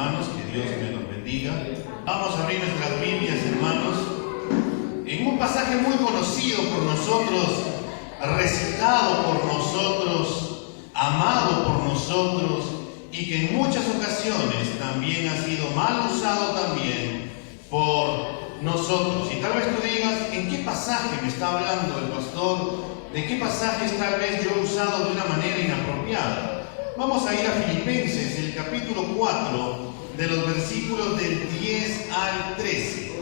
hermanos, que Dios me los bendiga. Vamos a abrir nuestras Biblias, hermanos, en un pasaje muy conocido por nosotros, recitado por nosotros, amado por nosotros, y que en muchas ocasiones también ha sido mal usado también por nosotros. Y tal vez tú digas, ¿en qué pasaje me está hablando el pastor? ¿De qué pasajes tal vez yo he usado de una manera inapropiada? Vamos a ir a Filipenses, el capítulo 4, de los versículos del 10 al 13.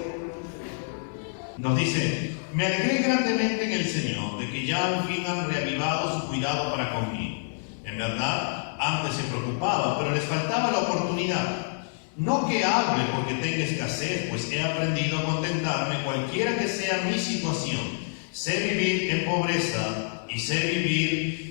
Nos dice: me alegré grandemente en el Señor de que ya al fin han reavivado su cuidado para conmigo. En verdad, antes se preocupaba, pero les faltaba la oportunidad. No que hable porque tenga escasez, pues he aprendido a contentarme cualquiera que sea mi situación. Sé vivir en pobreza y sé vivir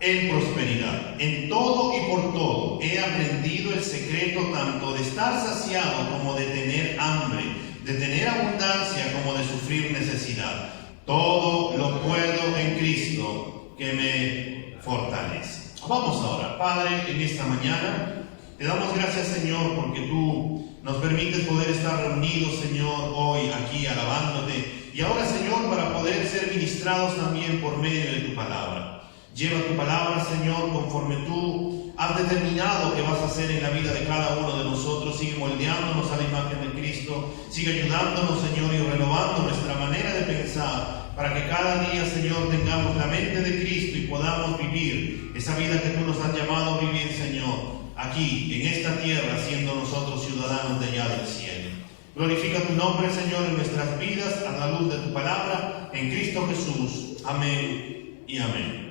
en prosperidad. En todo y por todo he aprendido el secreto tanto de estar saciado como de tener hambre, de tener abundancia como de sufrir necesidad. Todo lo puedo en Cristo que me fortalece. Vamos ahora, Padre, en esta mañana te damos gracias, Señor, porque tú nos permites poder estar reunidos, Señor, hoy aquí alabándote. Y ahora, Señor, para poder ser ministrados también por medio de tu palabra. Lleva tu palabra, Señor, conforme tú has determinado que vas a hacer en la vida de cada uno de nosotros. Sigue moldeándonos a la imagen de Cristo. Sigue ayudándonos, Señor, y renovando nuestra manera de pensar, para que cada día, Señor, tengamos la mente de Cristo y podamos vivir esa vida que tú nos has llamado a vivir, Señor, aquí, en esta tierra, siendo nosotros ciudadanos de allá del cielo. Glorifica tu nombre, Señor, en nuestras vidas, a la luz de tu palabra, en Cristo Jesús. Amén y amén.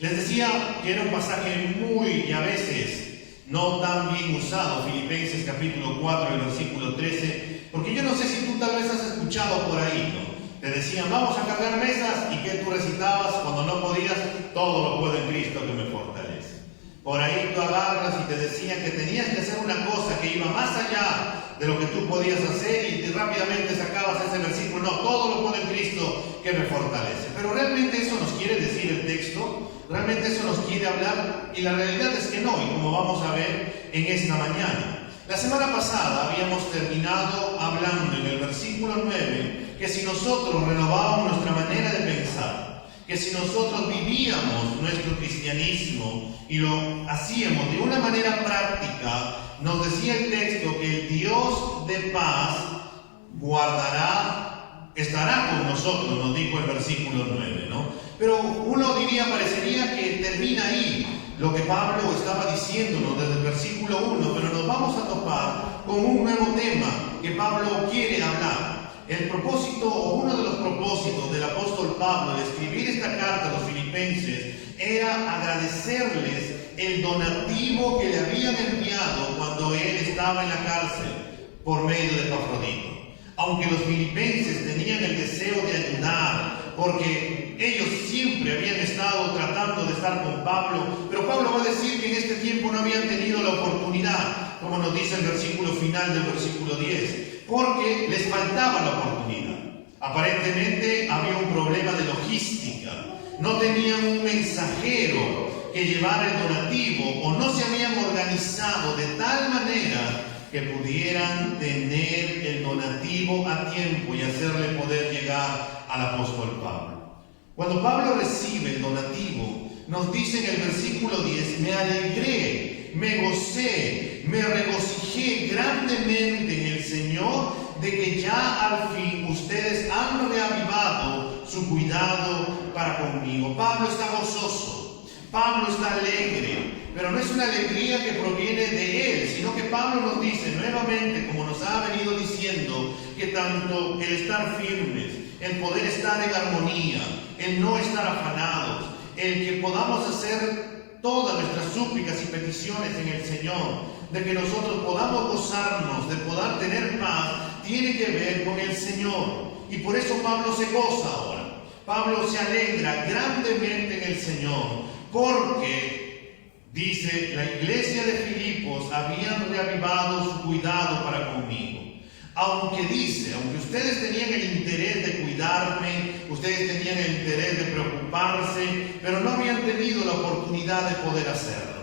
Les decía que era un pasaje muy, y a veces, no tan bien usado, Filipenses capítulo 4, el versículo 13, porque yo no sé si tú tal vez has escuchado por ahí, ¿no? Te decían, vamos a cargar mesas, y que tú recitabas cuando no podías, todo lo puedo en Cristo que me fortalece. Por ahí tú agarras y te decían que tenías que hacer una cosa que iba más allá de lo que tú podías hacer, y rápidamente sacabas ese versículo, no, todo lo puedo en Cristo que me fortalece. Pero realmente eso nos quiere decir el texto. Realmente eso nos quiere hablar, y la realidad es que no, y como vamos a ver en esta mañana. La semana pasada habíamos terminado hablando en el versículo 9 que si nosotros renovábamos nuestra manera de pensar, que si nosotros vivíamos nuestro cristianismo y lo hacíamos de una manera práctica, nos decía el texto que el Dios de paz estará con nosotros, nos dijo el versículo 9, ¿no? Pero uno diría, parecería que termina ahí lo que Pablo estaba diciéndonos desde el versículo 1, pero nos vamos a topar con un nuevo tema que Pablo quiere hablar. El propósito, o uno de los propósitos del apóstol Pablo de escribir esta carta a los filipenses, era agradecerles el donativo que le habían enviado cuando él estaba en la cárcel por medio de Epafrodito. Aunque los filipenses tenían el deseo de ayudar, porque ellos siempre habían estado tratando de estar con Pablo, pero Pablo va a decir que en este tiempo no habían tenido la oportunidad, como nos dice el versículo final del versículo 10, porque les faltaba la oportunidad. Aparentemente había un problema de logística, no tenían un mensajero que llevara el donativo, o no se habían organizado de tal manera que pudieran tener el donativo a tiempo y hacerle poder llegar al apóstol Pablo. Cuando Pablo recibe el donativo, nos dice en el versículo 10, me alegré, me gocé, me regocijé grandemente en el Señor de que ya al fin ustedes han reavivado su cuidado para conmigo. Pablo está gozoso, Pablo está alegre, pero no es una alegría que proviene de él, sino que Pablo nos dice nuevamente, como nos ha venido diciendo, que tanto el estar firmes, el poder estar en armonía, el no estar afanados, el que podamos hacer todas nuestras súplicas y peticiones en el Señor, de que nosotros podamos gozarnos, de poder tener paz, tiene que ver con el Señor. Y por eso Pablo se goza ahora. Pablo se alegra grandemente en el Señor, porque, dice, la iglesia de Filipos habían reavivado su cuidado para conmigo. Aunque ustedes tenían el interés de cuidarme, ustedes tenían el interés de preocuparse, pero no habían tenido la oportunidad de poder hacerlo.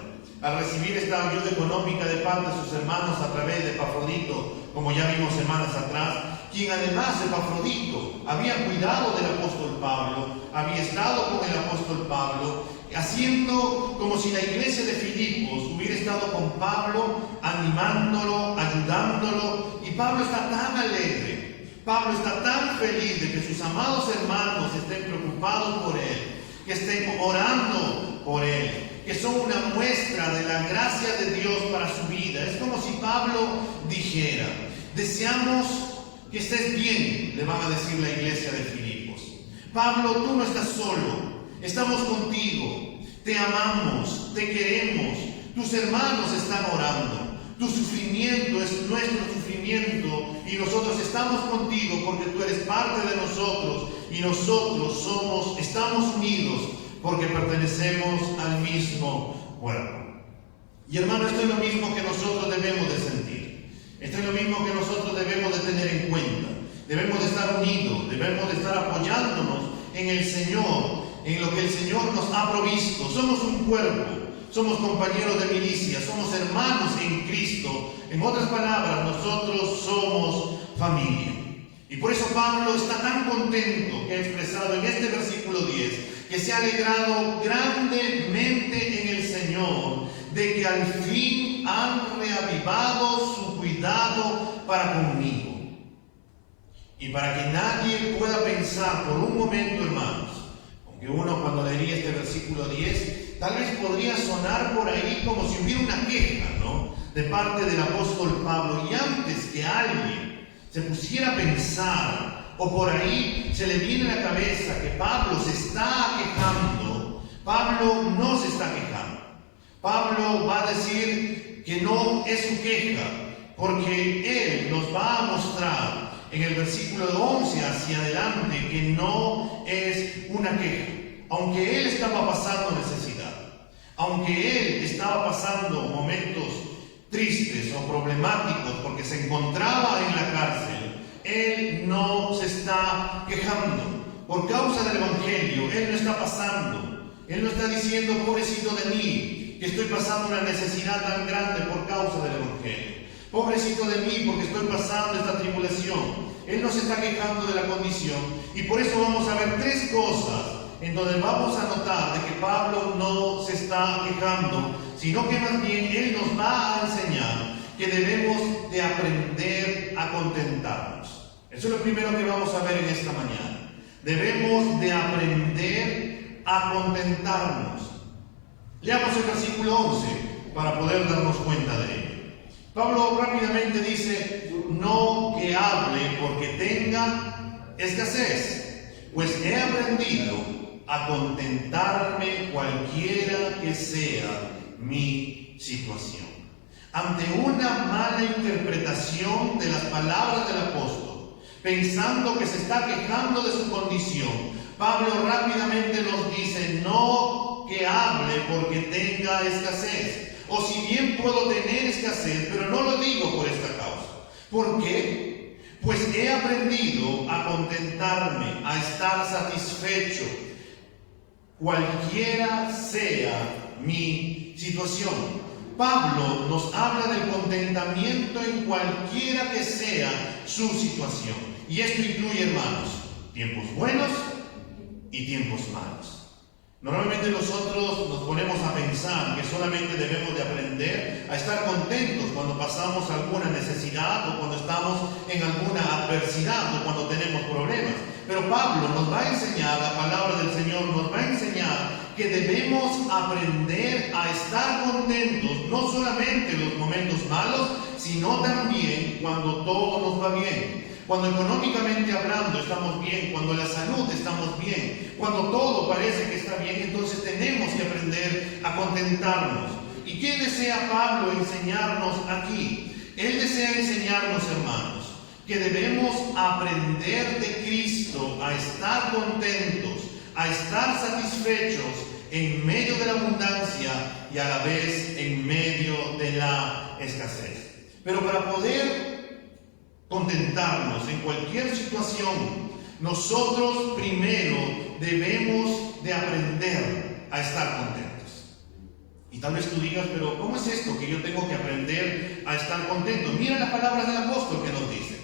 al recibir esta ayuda económica de parte de sus hermanos a través de Epafrodito, como ya vimos semanas atrás, quien además Epafrodito había cuidado del apóstol Pablo, había estado con el apóstol Pablo, haciendo como si la iglesia de Filipos hubiera estado con Pablo, animándolo, ayudándolo, y Pablo está tan alegre, Pablo está tan feliz de que sus amados hermanos estén preocupados por él, que estén orando por él, que son una muestra de la gracia de Dios para su vida. Es como si Pablo dijera: deseamos que estés bien, le van a decir la iglesia de Filipos. Pablo, tú no estás solo, estamos contigo, te amamos, te queremos, tus hermanos están orando, tu sufrimiento es nuestro sufrimiento y nosotros estamos contigo porque tú eres parte de nosotros y nosotros estamos unidos porque pertenecemos al mismo cuerpo. Y hermano, esto es lo mismo que nosotros debemos de sentir. Esto es lo mismo que nosotros debemos de tener en cuenta. Debemos de estar unidos, debemos de estar apoyándonos en el Señor, en lo que el Señor nos ha provisto. Somos un cuerpo, somos compañeros de milicia, somos hermanos en Cristo. En otras palabras, nosotros somos familia. Y por eso Pablo está tan contento que ha expresado en este versículo 10 que se ha alegrado grandemente en el Señor de que al fin han reavivado su cuidado para conmigo. Y para que nadie pueda pensar por un momento, hermanos, aunque uno cuando leería este versículo 10, tal vez podría sonar por ahí como si hubiera una queja, ¿no?, de parte del apóstol Pablo. Y antes que alguien se pusiera a pensar, o por ahí se le viene a la cabeza que Pablo se está quejando, Pablo no se está quejando. Pablo va a decir que no es su queja, porque él nos va a mostrar en el versículo 11 hacia adelante que no es una queja. Aunque él estaba pasando necesidad, aunque él estaba pasando momentos tristes o problemáticos porque se encontraba en la cárcel, él no se está quejando. Por causa del Evangelio, él no está pasando. Él no está diciendo: pobrecito de mí, que estoy pasando una necesidad tan grande por causa del Evangelio. Pobrecito de mí, porque estoy pasando esta tribulación. Él no se está quejando de la condición. Y por eso vamos a ver tres cosas en donde vamos a notar de que Pablo no se está quejando, sino que más bien él nos va a enseñar que debemos de aprender a contentarnos. Eso es lo primero que vamos a ver en esta mañana. Debemos de aprender a contentarnos. Leamos el versículo 11 para poder darnos cuenta de ello. Pablo rápidamente dice: no que hable porque tenga escasez, pues he aprendido a contentarme cualquiera que sea mi situación. Ante una mala interpretación de las palabras del apóstol, pensando que se está quejando de su condición, Pablo rápidamente nos dice: no que hable porque tenga escasez. O si bien puedo tener escasez, pero no lo digo por esta causa. ¿Por qué? Pues he aprendido a contentarme, a estar satisfecho, cualquiera sea mi situación. Pablo nos habla del contentamiento en cualquiera que sea su situación. Y esto incluye, hermanos, tiempos buenos y tiempos malos. Normalmente nosotros nos ponemos a pensar que solamente debemos de aprender a estar contentos cuando pasamos alguna necesidad o cuando estamos en alguna adversidad o cuando tenemos problemas. Pero Pablo nos va a enseñar, la palabra del Señor nos va a enseñar que debemos aprender a estar contentos, no solamente en los momentos malos, sino también cuando todo nos va bien. Cuando económicamente hablando estamos bien, cuando la salud estamos bien, cuando todo parece que está bien, entonces tenemos que aprender a contentarnos. ¿Y qué desea Pablo enseñarnos aquí? Él desea enseñarnos, hermanos, que debemos aprender de Cristo a estar contentos, a estar satisfechos en medio de la abundancia y a la vez en medio de la escasez. Pero para poder contentarnos en cualquier situación, nosotros primero debemos de aprender a estar contentos. Y tal vez tú digas, pero ¿cómo es esto que yo tengo que aprender a estar contento? Mira las palabras del apóstol que nos dice.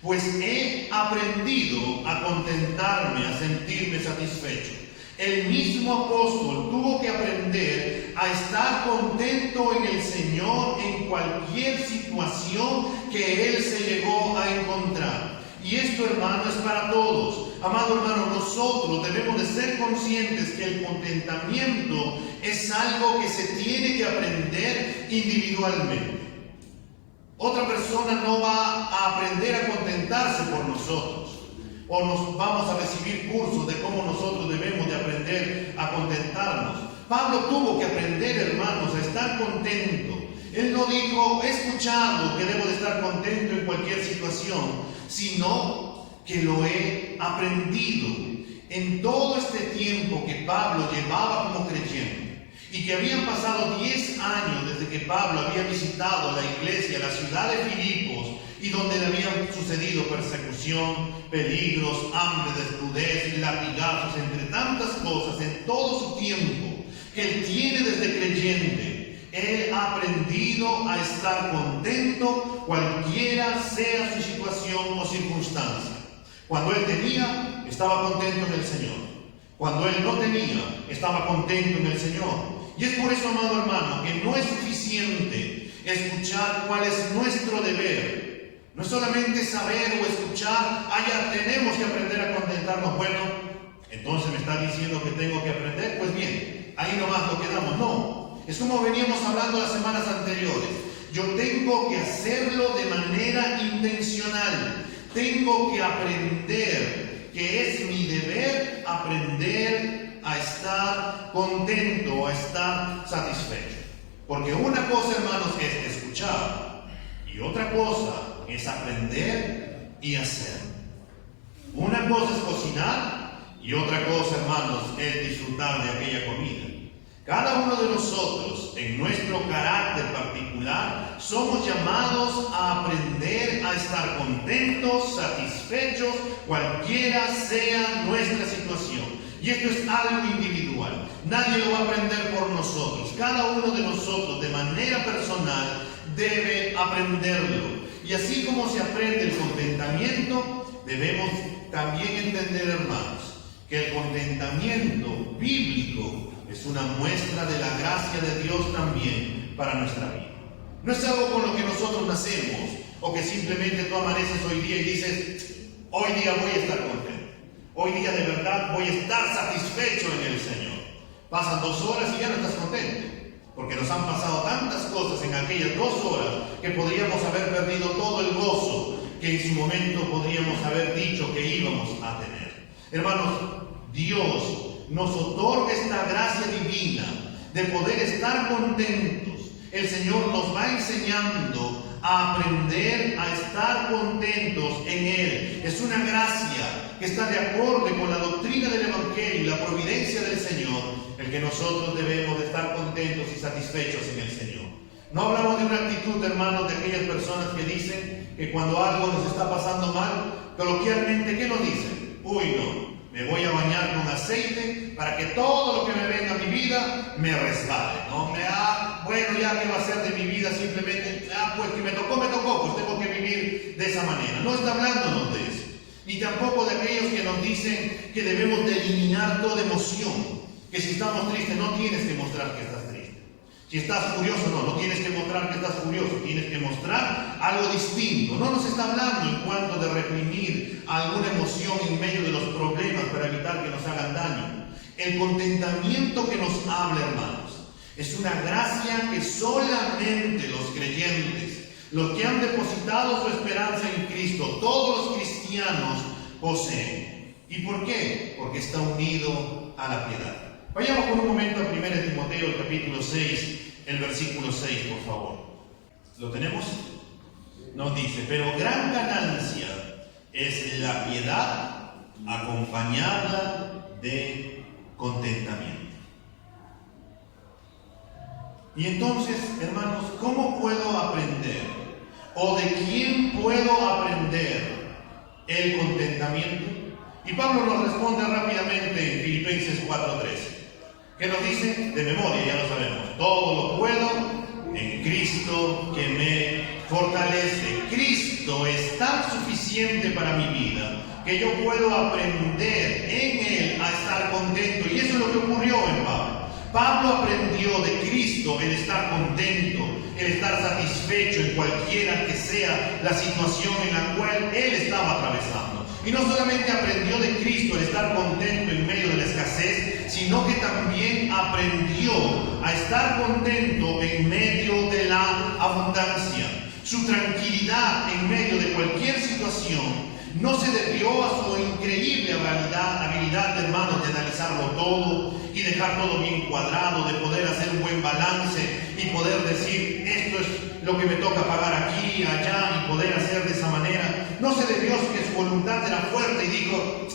Pues he aprendido a contentarme, a sentirme satisfecho. El mismo apóstol tuvo que aprender a estar contento en el Señor en cualquier situación que él se llegó a encontrar. Y esto, hermano, es para todos. Amado hermano, nosotros debemos de ser conscientes que el contentamiento es algo que se tiene que aprender individualmente. Otra persona no va a aprender a contentarse por nosotros. O nos vamos a recibir cursos de cómo nosotros debemos de aprender a contentarnos. Pablo tuvo que aprender, hermanos, a estar contento. Él no dijo, he escuchado que debo de estar contento en cualquier situación, sino que lo he aprendido en todo este tiempo que Pablo llevaba como creyente. Y que habían pasado 10 años desde que Pablo había visitado la iglesia, la ciudad de Filipos, y donde le habían sucedido persecución, peligros, hambre, desnudez, latigazos, entre tantas cosas, en todo su tiempo que él tiene desde creyente. Él ha aprendido a estar contento cualquiera sea su situación o circunstancia. Cuando él tenía, estaba contento en el Señor. Cuando él no tenía, estaba contento en el Señor. Y es por eso, amado hermano, que no es suficiente escuchar cuál es nuestro deber. No es solamente saber o escuchar, ya tenemos que aprender a contentarnos. Bueno, entonces me está diciendo que tengo que aprender. Pues bien, ahí nomás lo quedamos. No, es como veníamos hablando las semanas anteriores. Yo tengo que hacerlo de manera intencional. Tengo que aprender, que es mi deber aprender a estar contento, a estar satisfecho. Porque una cosa, hermanos, es escuchar y otra cosa es aprender y hacer. Una cosa es cocinar y otra cosa, hermanos, es disfrutar de aquella comida. Cada uno de nosotros, en nuestro carácter particular, somos llamados a aprender a estar contentos, satisfechos, cualquiera sea nuestra situación. Y esto es algo individual. Nadie lo va a aprender por nosotros. Cada uno de nosotros, de manera personal, debe aprenderlo. Y así como se aprende el contentamiento, debemos también entender, hermanos, que el contentamiento bíblico es una muestra de la gracia de Dios también para nuestra vida. No es algo con lo que nosotros nacemos, o que simplemente tú amaneces hoy día y dices, hoy día voy a estar contento. Hoy día de verdad voy a estar satisfecho en el Señor. Pasan 2 horas y ya no estás contento. Porque nos han pasado tantas cosas en aquellas 2 horas que podríamos haber perdido todo el gozo que en su momento podríamos haber dicho que íbamos a tener. Hermanos, Dios nos otorga esta gracia divina de poder estar contentos. El Señor nos va enseñando a aprender a estar contentos en Él. Es una gracia que está de acorde con la doctrina del Evangelio y la providencia del Señor, el que nosotros debemos de estar contentos y satisfechos en el Señor. No hablamos de una actitud, hermanos, de aquellas personas que dicen que cuando algo nos está pasando mal, coloquialmente, ¿qué nos dicen? Uy, no, me voy a bañar con aceite para que todo lo que me venga a mi vida me resbale. No bueno, ya qué va a ser de mi vida, simplemente, pues que me tocó, pues tengo que vivir de esa manera. No está hablándonos de eso. Ni tampoco de aquellos que nos dicen que debemos de eliminar toda emoción. Que si estamos tristes no tienes que mostrar que estás triste. Si estás furioso, no tienes que mostrar que estás furioso. Tienes que mostrar algo distinto. No nos está hablando en cuanto de reprimir alguna emoción en medio de los problemas para evitar que nos hagan daño. El contentamiento que nos habla, hermanos, es una gracia que solamente los creyentes, los que han depositado su esperanza en Cristo, todos los cristianos poseen. ¿Y por qué? Porque está unido a la piedad. Vayamos por un momento a 1 Timoteo, el capítulo 6, el versículo 6, por favor. ¿Lo tenemos? Nos dice, pero gran ganancia es la piedad acompañada de contentamiento. Y entonces, hermanos, ¿cómo puedo aprender? ¿O de quién puedo aprender el contentamiento? Y Pablo nos responde rápidamente en Filipenses 4:13. ¿Qué nos dice? De memoria, ya lo sabemos. Todo lo puedo en Cristo que me fortalece. Cristo es tan suficiente para mi vida que yo puedo aprender en Él a estar contento. Y eso es lo que ocurrió en Pablo. Pablo aprendió de Cristo el estar contento, el estar satisfecho en cualquiera que sea la situación en la cual él estaba atravesando. Y no solamente aprendió de Cristo el estar contento en medio de la escasez, sino que también aprendió a estar contento en medio de la abundancia. Su tranquilidad en medio de cualquier situación no se debió a su increíble habilidad, hermanos, de analizarlo todo y dejar todo bien cuadrado, de poder hacer un buen balance y poder decir, esto es lo que me toca pagar aquí, allá, y poder hacer de esa manera. No se debió a que su voluntad era fuerte y dijo,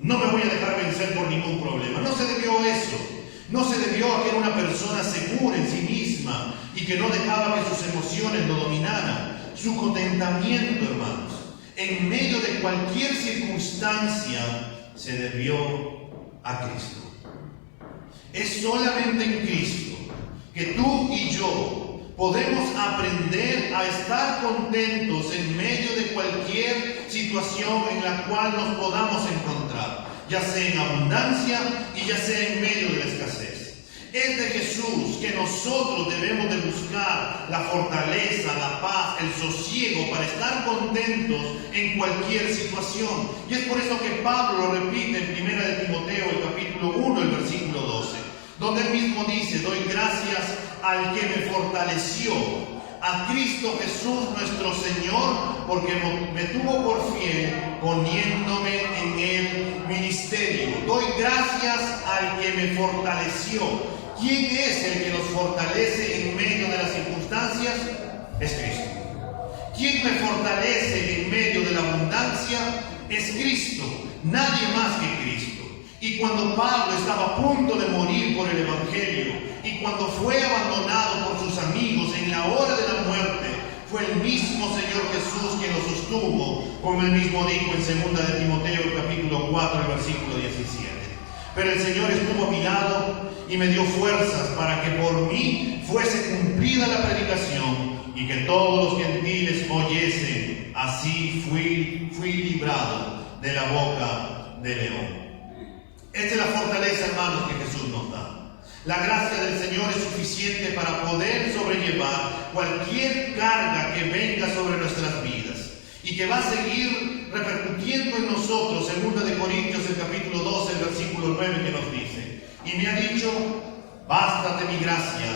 no me voy a dejar vencer por ningún problema. No se debió a eso. No se debió a que era una persona segura en sí misma y que no dejaba que sus emociones lo dominaran. Su contentamiento, hermanos, en medio de cualquier circunstancia, se debió a Cristo. Es solamente en Cristo que tú y yo podemos aprender a estar contentos en medio de cualquier situación en la cual nos podamos encontrar, ya sea en abundancia y ya sea en medio de la escasez. Es de Jesús que nosotros debemos de buscar la fortaleza, la paz, el sosiego para estar contentos en cualquier situación. Y es por eso que Pablo lo repite en 1 de Timoteo, el capítulo 1, el versículo 12, donde él mismo dice, doy gracias al que me fortaleció, a Cristo Jesús nuestro Señor, porque me tuvo por fiel poniéndome en el ministerio. Doy gracias al que me fortaleció. ¿Quién es el que nos fortalece en medio de las circunstancias? Es Cristo. ¿Quién me fortalece en medio de la abundancia? Es Cristo. Nadie más que Cristo. Y cuando Pablo estaba a punto de morir por el Evangelio, y cuando fue abandonado por sus amigos en la hora de la muerte, fue el mismo Señor Jesús quien lo sostuvo, como él mismo dijo en 2 de Timoteo, capítulo 4, el versículo 17. Pero el Señor estuvo a mi lado y me dio fuerzas para que por mí fuese cumplida la predicación y que todos los gentiles oyesen. Así fui librado de la boca del león. Esta es la fortaleza, hermanos, que Jesús nos da. La gracia del Señor es suficiente para poder sobrellevar cualquier carga que venga sobre nuestras vidas y que va a seguir repercutiendo en nosotros. 2 de Corintios, el capítulo 12, el versículo 9, que nos dice, y me ha dicho, bástate mi gracia,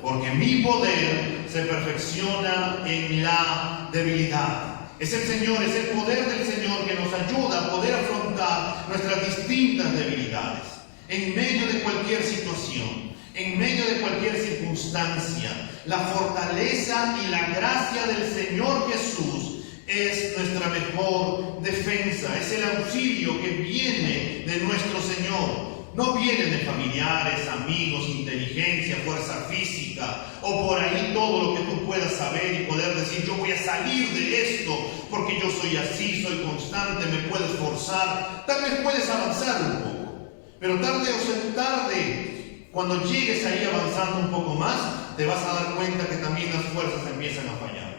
porque mi poder se perfecciona en la debilidad. Es el Señor, es el poder del Señor que nos ayuda a poder afrontar nuestras distintas debilidades. En medio de cualquier situación, en medio de cualquier circunstancia, la fortaleza y la gracia del Señor Jesús es nuestra mejor defensa, es el auxilio que viene de nuestro Señor. No viene de familiares, amigos, inteligencia, fuerza física, o por ahí todo lo que tú puedas saber y poder decir, yo voy a salir de esto, porque yo soy así, soy constante, me puedo esforzar. Tal vez puedes avanzar un poco, pero tarde o tarde, cuando llegues ahí avanzando un poco más, te vas a dar cuenta que también las fuerzas empiezan a fallar.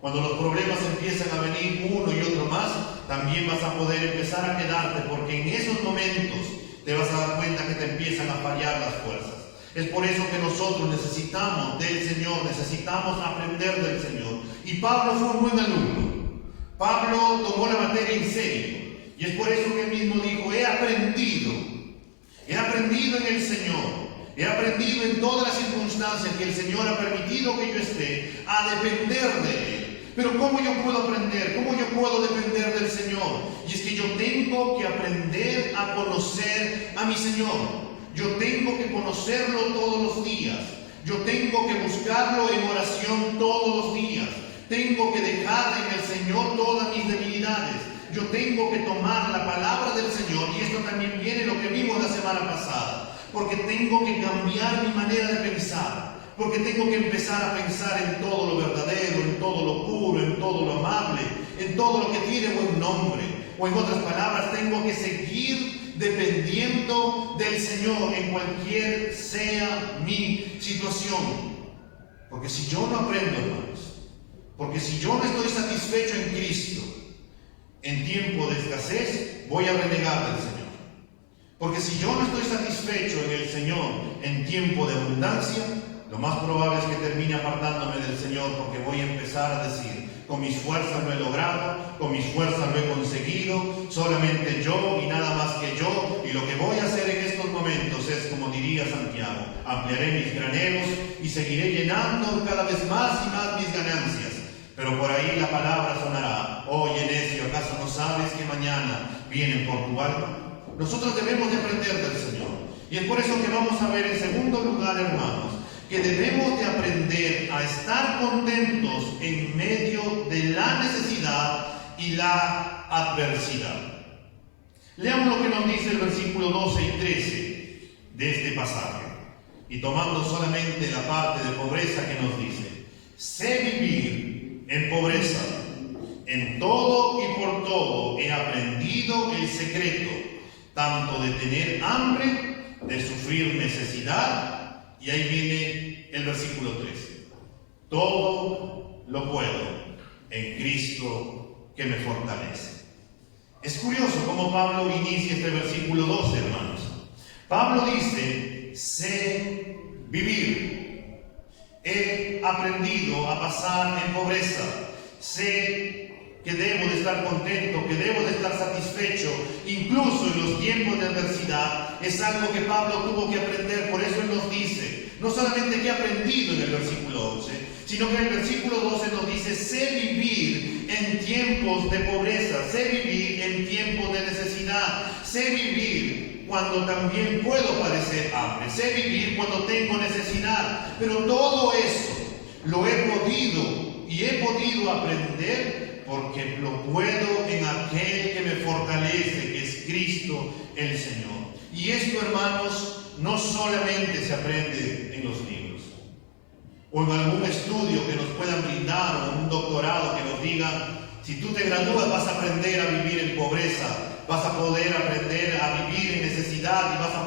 Cuando los problemas empiezan a venir uno y otro más, también vas a poder empezar a quedarte, porque en esos momentos te vas a dar cuenta que te empiezan a fallar las fuerzas. Es por eso que nosotros necesitamos del Señor, necesitamos aprender del Señor. Y Pablo fue un buen alumno. Pablo tomó la materia en serio. Y es por eso que él mismo dijo, he aprendido en el Señor. He aprendido en todas las circunstancias que el Señor ha permitido que yo esté a depender de Él. Pero ¿cómo yo puedo aprender? ¿Cómo yo puedo depender del Señor? Y es que yo tengo que aprender a conocer a mi Señor. Yo tengo que conocerlo todos los días. Yo tengo que buscarlo en oración todos los días. Tengo que dejar en el Señor todas mis debilidades. Yo tengo que tomar la palabra del Señor. Y esto también viene lo que vimos la semana pasada. Porque tengo que cambiar mi manera de pensar. Porque tengo que empezar a pensar en todo lo verdadero, en todo lo puro, en todo lo amable, en todo lo que tiene buen nombre. O en otras palabras, tengo que seguir dependiendo del Señor en cualquier sea mi situación. Porque si yo no aprendo, hermanos, porque si yo no estoy satisfecho en Cristo, en tiempo de escasez, voy a renegar del Señor. Porque si yo no estoy satisfecho en el Señor en tiempo de abundancia, lo más probable es que termine apartándome del Señor, porque voy a empezar a decir: con mis fuerzas lo he logrado, con mis fuerzas lo he conseguido, solamente yo y nada más que yo, y lo que voy a hacer en estos momentos es, como diría Santiago, ampliaré mis graneros y seguiré llenando cada vez más y más mis ganancias. Pero por ahí la palabra sonará: oye necio, ¿acaso no sabes que mañana vienen por tu alma? Nosotros debemos de aprender del Señor, y es por eso que vamos a ver en segundo lugar, hermanos, que debemos de aprender a estar contentos en medio de la necesidad y la adversidad. Leamos lo que nos dice el versículo 12 y 13 de este pasaje, y tomando solamente la parte de pobreza que nos dice: sé vivir en pobreza, en todo y por todo he aprendido el secreto, tanto de tener hambre, de sufrir necesidad. Y ahí viene el versículo 13. Todo lo puedo en Cristo que me fortalece. Es curioso cómo Pablo inicia este versículo 12, hermanos. Pablo dice: sé vivir. He aprendido a pasar en pobreza. Sé que debo de estar contento, que debo de estar satisfecho, incluso en los tiempos de adversidad. Es algo que Pablo tuvo que aprender. Por eso él nos dice, no solamente que ha aprendido en el versículo 11, sino que en el versículo 12 nos dice: sé vivir en tiempos de pobreza, sé vivir en tiempos de necesidad, sé vivir cuando también puedo padecer hambre, sé vivir cuando tengo necesidad. Pero todo eso lo he podido aprender porque lo puedo en aquel que me fortalece, que es Cristo el Señor. Y esto, hermanos, no solamente se aprende en los libros, o en algún estudio que nos puedan brindar, o un doctorado que nos diga: si tú te gradúas vas a aprender a vivir en pobreza, vas a poder aprender a vivir en necesidad, y vas a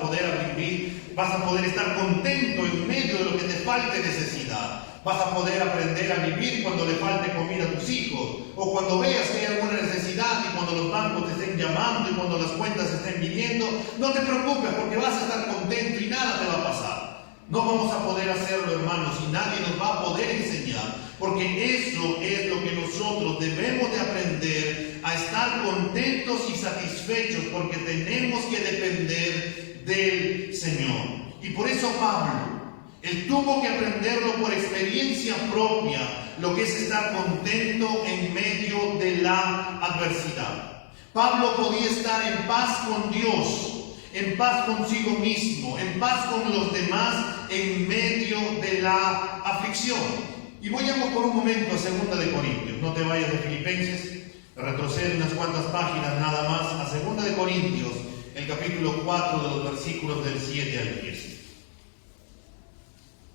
poder estar contento en medio de lo que te falte necesidad. Vas a poder aprender a vivir cuando le falte comida a tus hijos, o cuando veas que hay alguna necesidad y cuando los bancos te estén llamando y cuando las cuentas estén viniendo. No te preocupes, porque vas a estar contento y nada te va a pasar. No vamos a poder hacerlo, hermanos, y nadie nos va a poder enseñar, porque eso es lo que nosotros debemos de aprender: a estar contentos y satisfechos, porque tenemos que depender del Señor. Y por eso Pablo, él tuvo que aprenderlo por experiencia propia, lo que es estar contento en medio de la adversidad. Pablo podía estar en paz con Dios, en paz consigo mismo, en paz con los demás, en medio de la aflicción. Y vayamos por un momento a 2 de Corintios. No te vayas de Filipenses, retrocede unas cuantas páginas nada más a 2 de Corintios, el capítulo 4, de los versículos del 7 al 10.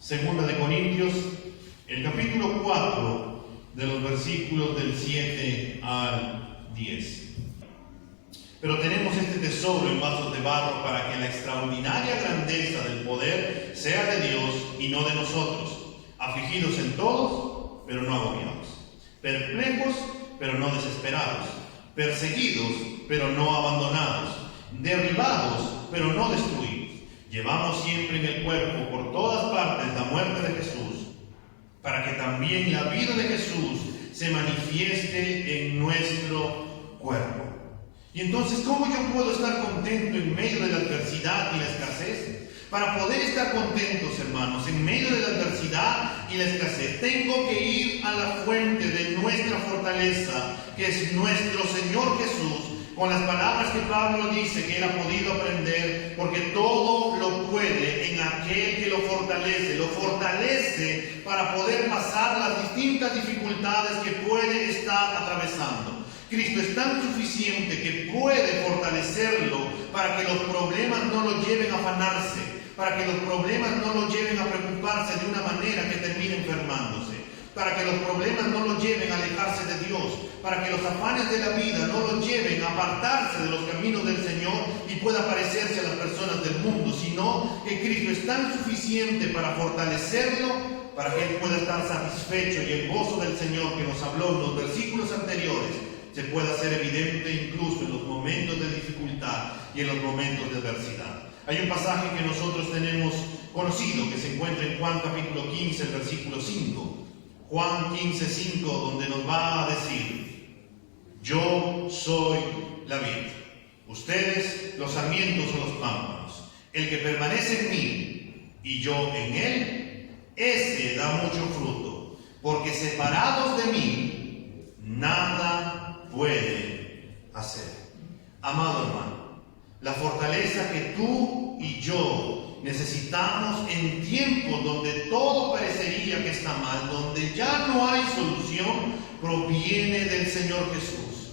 2 de Corintios, el capítulo 4, de los versículos del 7 al 10. Pero tenemos este tesoro en vasos de barro, para que la extraordinaria grandeza del poder sea de Dios y no de nosotros, afligidos en todos, pero no agobiados, perplejos, pero no desesperados, perseguidos, pero no abandonados, derribados, pero no destruidos. Llevamos siempre en el cuerpo por todas partes la muerte de Jesús, para que también la vida de Jesús se manifieste en nuestro cuerpo. Y entonces, ¿cómo yo puedo estar contento en medio de la adversidad y la escasez? Para poder estar contentos, hermanos, en medio de la adversidad y la escasez, tengo que ir a la fuente de nuestra fortaleza, que es nuestro Señor Jesús, con las palabras que Pablo dice que él ha podido aprender, porque todo lo puede en aquel que lo fortalece para poder pasar las distintas dificultades que puede estar atravesando. Cristo es tan suficiente que puede fortalecerlo para que los problemas no lo lleven a afanarse, para que los problemas no lo lleven a preocuparse de una manera que termine enfermándose. para que los problemas no los lleven a alejarse de Dios, para que los afanes de la vida no los lleven a apartarse de los caminos del Señor y pueda parecerse a las personas del mundo, sino que Cristo es tan suficiente para fortalecerlo, para que Él pueda estar satisfecho y el gozo del Señor que nos habló en los versículos anteriores se pueda hacer evidente incluso en los momentos de dificultad y en los momentos de adversidad. Hay un pasaje que nosotros tenemos conocido que se encuentra en Juan capítulo 15, el versículo 5. Juan 15, 5, donde nos va a decir: yo soy la vid, ustedes los sarmientos o los pámpanos. El que permanece en mí y yo en él, ese da mucho fruto, porque separados de mí, nada puede hacer. Amado hermano, la fortaleza que tú y yo necesitamos en tiempos donde todo parecería que está mal, donde ya no hay solución, proviene del Señor Jesús.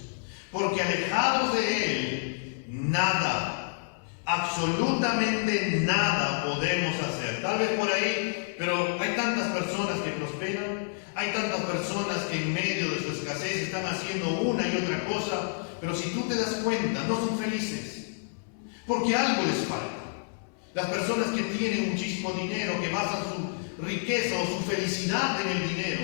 Porque alejados de Él, nada, absolutamente nada podemos hacer. Tal vez por ahí, pero hay tantas personas que prosperan, hay tantas personas que en medio de su escasez están haciendo una y otra cosa, pero si tú te das cuenta, no son felices, porque algo les falta. Las personas que tienen muchísimo dinero, que basan su riqueza o su felicidad en el dinero,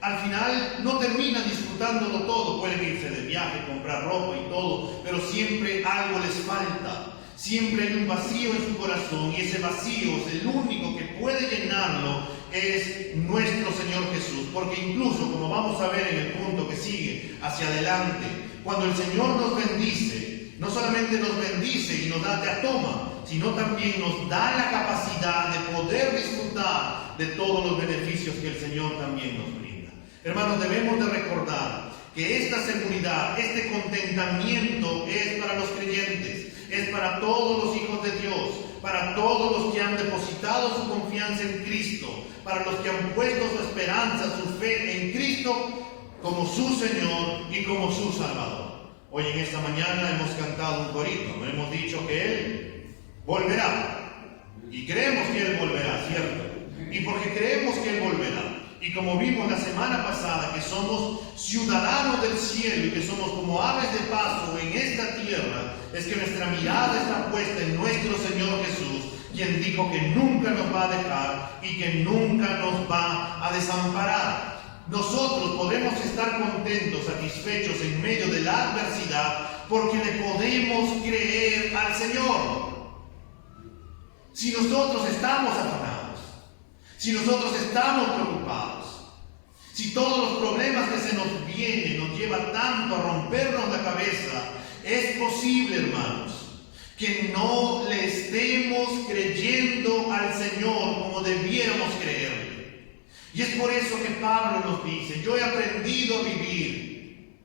al final no terminan disfrutándolo todo. Pueden irse de viaje, comprar ropa y todo, pero siempre algo les falta. Siempre hay un vacío en su corazón, y ese vacío es el único que puede llenarlo, es nuestro Señor Jesús. Porque incluso, como vamos a ver en el punto que sigue hacia adelante, cuando el Señor nos bendice, no solamente nos bendice y nos da de a toma, sino también nos da la capacidad de poder disfrutar de todos los beneficios que el Señor también nos brinda. Hermanos, debemos de recordar que esta seguridad, este contentamiento es para los creyentes, es para todos los hijos de Dios, para todos los que han depositado su confianza en Cristo, para los que han puesto su esperanza, su fe en Cristo como su Señor y como su Salvador. Hoy en esta mañana hemos cantado un corito, ¿no? Hemos dicho que Él volverá, y creemos que Él volverá, ¿cierto? Y porque creemos que Él volverá, y como vimos la semana pasada, que somos ciudadanos del cielo y que somos como aves de paso en esta tierra, es que nuestra mirada está puesta en nuestro Señor Jesús, quien dijo que nunca nos va a dejar y que nunca nos va a desamparar. Nosotros podemos estar contentos, satisfechos en medio de la adversidad, porque le podemos creer al Señor. Si nosotros estamos afanados, si nosotros estamos preocupados, si todos los problemas que se nos vienen nos llevan tanto a rompernos la cabeza, es posible, hermanos, que no le estemos creyendo al Señor como debiéramos creerle. Y es por eso que Pablo nos dice: yo he aprendido a vivir,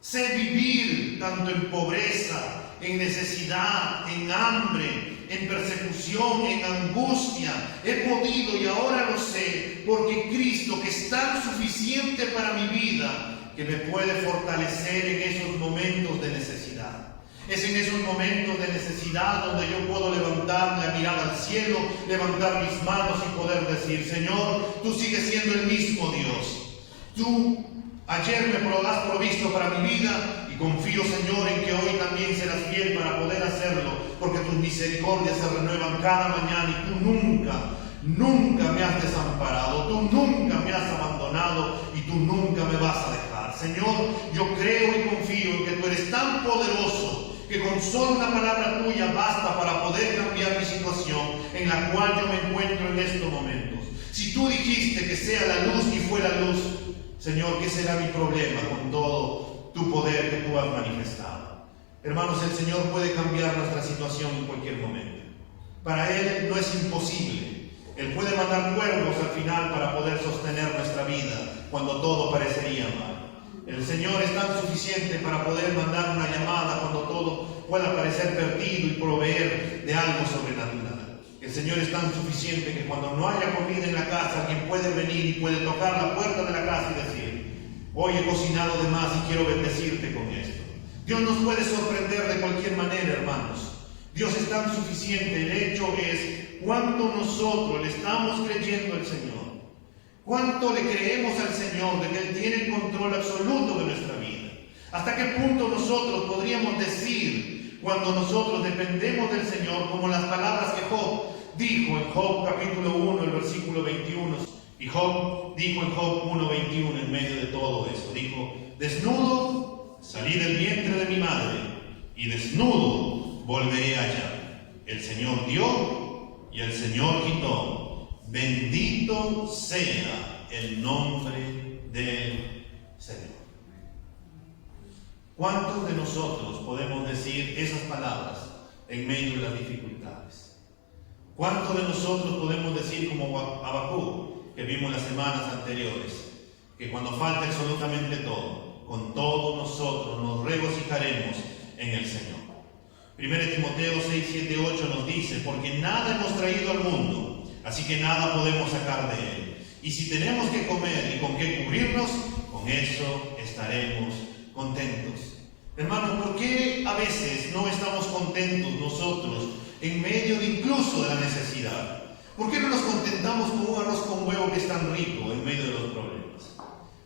sé vivir tanto en pobreza, en necesidad, en hambre, en persecución, en angustia. He podido y ahora lo sé, porque Cristo, que es tan suficiente para mi vida, que me puede fortalecer en esos momentos de necesidad. Es en esos momentos de necesidad donde yo puedo levantarme a mirar al cielo, levantar mis manos y poder decir: Señor, tú sigues siendo el mismo Dios. Tú ayer me has provisto para mi vida, y confío, Señor, en que hoy también serás fiel para poder hacerlo, porque tus misericordias se renuevan cada mañana, y tú nunca me has desamparado, tú nunca me has abandonado, y tú nunca me vas a dejar. Señor, yo creo y confío en que tú eres tan poderoso que con solo una palabra tuya basta para poder cambiar mi situación en la cual yo me encuentro en estos momentos. Si tú dijiste que sea la luz y fue la luz, Señor, ¿qué será mi problema con todo tu poder que tú has manifestado? Hermanos, el Señor puede cambiar nuestra situación en cualquier momento. Para Él no es imposible. Él puede mandar cuervos al final para poder sostener nuestra vida cuando todo parecería mal. El Señor es tan suficiente para poder mandar una llamada cuando todo pueda parecer perdido y proveer de algo sobrenatural. El Señor es tan suficiente que cuando no haya comida en la casa, alguien puede venir y puede tocar la puerta de la casa y decir: hoy he cocinado de más y quiero bendecirte con esto. Dios nos puede sorprender de cualquier manera, hermanos. Dios es tan suficiente. El hecho es cuánto nosotros le estamos creyendo al Señor, ¿Cuánto le creemos al Señor de que Él tiene el control absoluto de nuestra vida? ¿Hasta qué punto nosotros podríamos decir cuando nosotros dependemos del Señor, como las palabras que Job dijo en Job capítulo 1, el versículo 21? Y Job dijo en Job 1:21, en medio de todo eso, dijo: desnudo salí del vientre de mi madre, y desnudo volveré allá. El Señor dio y el Señor quitó. Bendito sea el nombre del Señor. ¿Cuántos de nosotros podemos decir esas palabras en medio de las dificultades? ¿Cuántos de nosotros podemos decir como Habacuc, que vimos las semanas anteriores, que cuando falta absolutamente todo, con todo nosotros nos regocijaremos en el Señor? 1 Timoteo 6, 7, 8 nos dice: porque nada hemos traído al mundo, así que nada podemos sacar de él. Y si tenemos que comer y con qué cubrirnos, con eso estaremos contentos. Hermanos, ¿por qué a veces no estamos contentos nosotros en medio de incluso de la necesidad? ¿Por qué no nos contentamos con un arroz con huevo que es tan rico en medio de los problemas?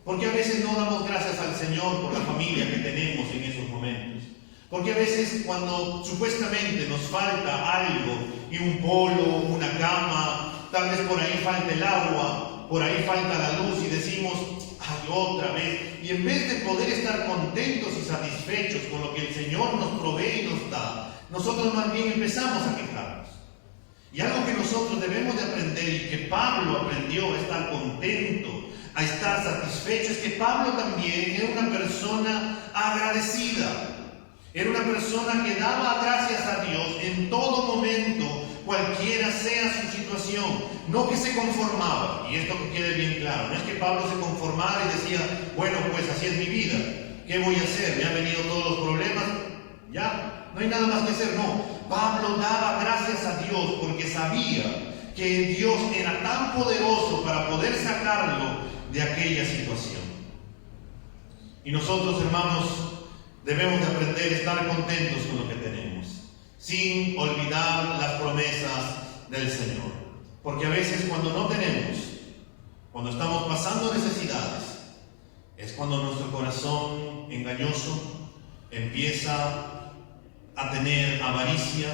¿Por qué a veces no damos gracias al Señor por la familia que tenemos en esos momentos? Porque a veces cuando supuestamente nos falta algo, y un polo, una cama, tal vez por ahí falta el agua, por ahí falta la luz, y decimos: ay, otra vez. Y en vez de poder estar contentos y satisfechos con lo que el Señor nos provee y nos da, nosotros más bien empezamos a quejarnos. Y algo que nosotros debemos de aprender, y que Pablo aprendió a estar contento, a estar satisfecho, es que Pablo también era una persona agradecida. Era una persona que daba gracias a Dios en todo momento, cualquiera sea su situación. No que se conformaba, y esto que quede bien claro, no es que Pablo se conformara y decía: bueno, pues así es mi vida, ¿qué voy a hacer? ¿Me han venido todos los problemas? Ya, no hay nada más que hacer. No, Pablo daba gracias a Dios porque sabía que Dios era tan poderoso para poder sacarlo de aquella situación. Y nosotros, hermanos, debemos de aprender a estar contentos con lo que tenemos, sin olvidar las promesas del Señor. Porque a veces cuando no tenemos, cuando estamos pasando necesidades, es cuando nuestro corazón engañoso empieza a tener avaricia,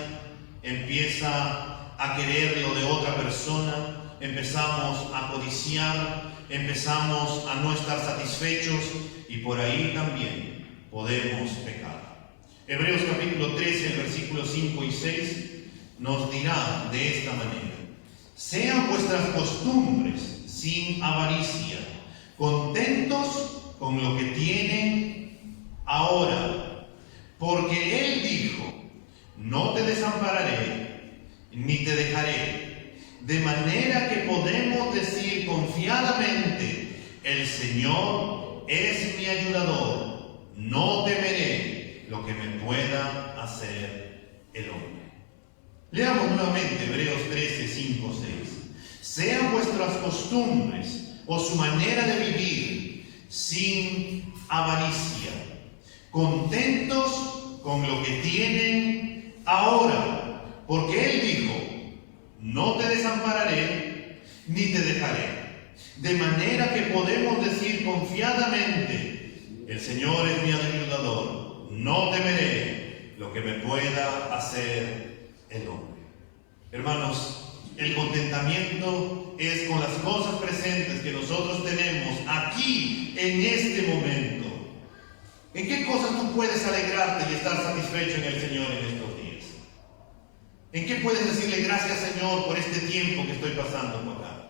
empieza a querer lo de otra persona, empezamos a codiciar, empezamos a no estar satisfechos, y por ahí también podemos pecar. Hebreos capítulo 13, el versículo 5 y 6 nos dirá de esta manera: sean vuestras costumbres sin avaricia, contentos con lo que tienen ahora, porque Él dijo: no te desampararé ni te dejaré. De manera que podemos decir confiadamente: el Señor es mi ayudador, no temeré lo que me pueda hacer el hombre. Leamos nuevamente Hebreos 13, 5, 6. Sean vuestras costumbres o su manera de vivir sin avaricia, contentos con lo que tienen ahora, porque Él dijo: no te desampararé ni te dejaré. De manera que podemos decir confiadamente: el Señor es mi ayudador, no temeré lo que me pueda hacer el hombre. Hermanos, el contentamiento es con las cosas presentes que nosotros tenemos aquí en este momento. ¿En qué cosas tú puedes alegrarte y estar satisfecho en el Señor en estos días? ¿En qué puedes decirle: gracias, Señor, por este tiempo que estoy pasando por acá?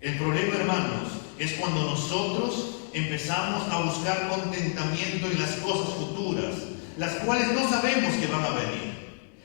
El problema, hermanos, es cuando nosotros empezamos a buscar contentamiento en las cosas futuras, las cuales no sabemos que van a venir.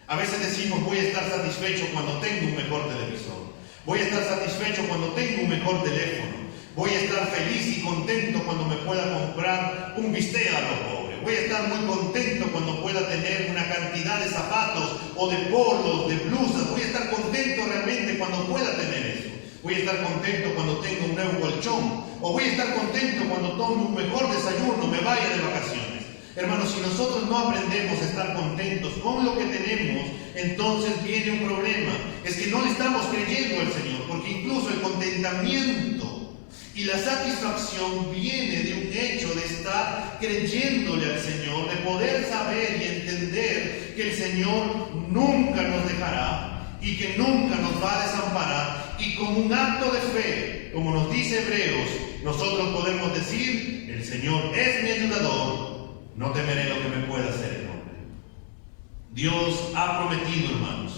A veces decimos: voy a estar satisfecho cuando tengo un mejor televisor, voy a estar satisfecho cuando tengo un mejor teléfono, voy a estar feliz y contento cuando me pueda comprar un bistec a lo pobre, voy a estar muy contento cuando pueda tener una cantidad de zapatos o de polos, de blusas, voy a estar contento realmente cuando pueda tener eso. Voy a estar contento cuando tenga un nuevo colchón, o voy a estar contento cuando tome un mejor desayuno, me vaya de vacaciones. Hermanos, si nosotros no aprendemos a estar contentos con lo que tenemos, entonces viene un problema. Es que no le estamos creyendo al Señor, porque incluso el contentamiento y la satisfacción viene de un hecho de estar creyéndole al Señor, de poder saber y entender que el Señor nunca nos dejará y que nunca nos va a desamparar. Y con un acto de fe, como nos dice Hebreos, nosotros podemos decir: el Señor es mi ayudador, no temeré lo que me pueda hacer el hombre. Dios ha prometido, hermanos,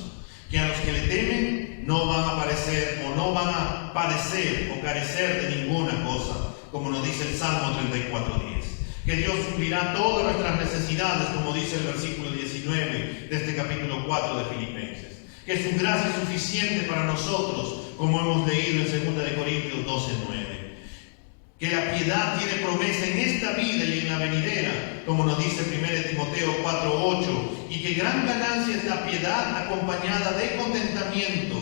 que a los que le temen no van a padecer o no van a padecer o carecer de ninguna cosa, como nos dice el Salmo 34:10. Que Dios suplirá todas nuestras necesidades, como dice el versículo 19 de este capítulo 4 de Filipenses. Que su gracia es suficiente para nosotros, como hemos leído en 2 Corintios 12:9. Que la piedad tiene promesa en esta vida y en la venidera, como nos dice 1 Timoteo 4:8, y que gran ganancia es la piedad acompañada de contentamiento,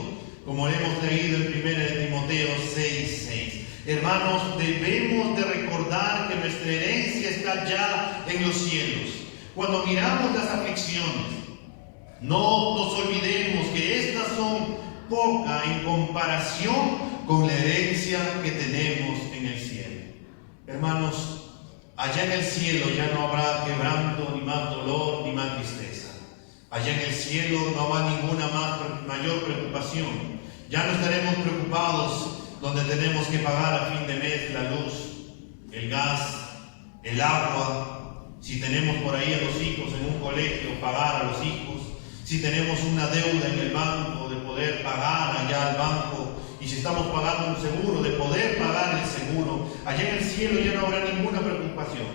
como hemos leído en 1 Timoteo 6:6. Hermanos, debemos de recordar que nuestra herencia está ya en los cielos. Cuando miramos las aflicciones, no nos olvidemos que estas son pocas en comparación con la herencia que tenemos en el cielo. Hermanos, allá en el cielo ya no habrá quebranto, ni más dolor, ni más tristeza. Allá en el cielo no habrá ninguna mayor preocupación. Ya no estaremos preocupados donde tenemos que pagar a fin de mes la luz, el gas, el agua. Si tenemos por ahí a los hijos en un colegio, pagar a los hijos. Si tenemos una deuda en el banco, de poder pagar allá al banco. Y si estamos pagando un seguro, de poder pagar el seguro. Allá en el cielo ya no habrá ninguna preocupación,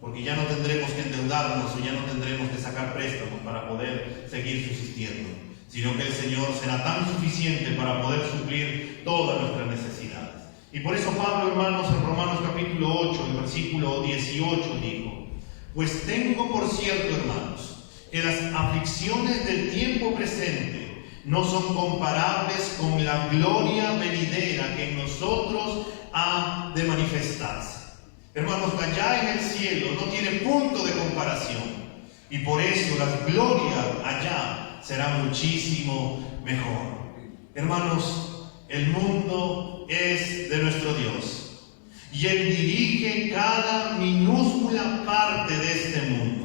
porque ya no tendremos que endeudarnos o ya no tendremos que sacar préstamos para poder seguir subsistiendo, sino que el Señor será tan suficiente para poder suplir todas nuestras necesidades. Y por eso Pablo, hermanos, en Romanos capítulo 8, el versículo 18 dijo: pues tengo por cierto, hermanos, que las aflicciones del tiempo presente no son comparables con la gloria venidera que en nosotros ha de manifestarse. Hermanos, allá en el cielo no tiene punto de comparación, y por eso la gloria allá será muchísimo mejor. Hermanos, el mundo es de nuestro Dios, y Él dirige cada minúscula parte de este mundo.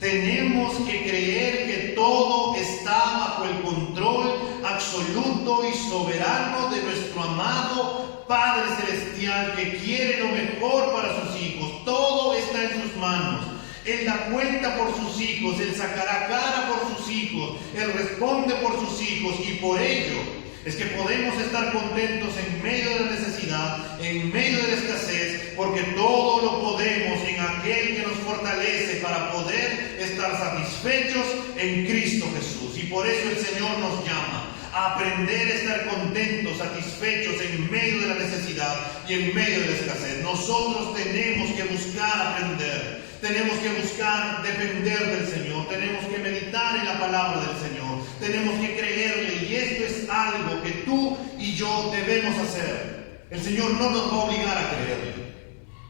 Tenemos que creer que todo está bajo el control absoluto y soberano de nuestro amado Padre Celestial, que quiere lo mejor para sus hijos. Todo está en sus manos. Él da cuenta por sus hijos, Él sacará cara por sus hijos, Él responde por sus hijos, y por ello es que podemos estar contentos en medio de la necesidad, en medio de la escasez, porque todo lo podemos en aquel que nos fortalece para poder estar satisfechos en Cristo Jesús. Y por eso el Señor nos llama a aprender a estar contentos, satisfechos en medio de la necesidad y en medio de la escasez. Nosotros tenemos que buscar aprender, tenemos que buscar depender del Señor, tenemos que meditar en la palabra del Señor, tenemos que creerle, y esto es algo que tú y yo debemos hacer. El Señor no nos va a obligar a creerle.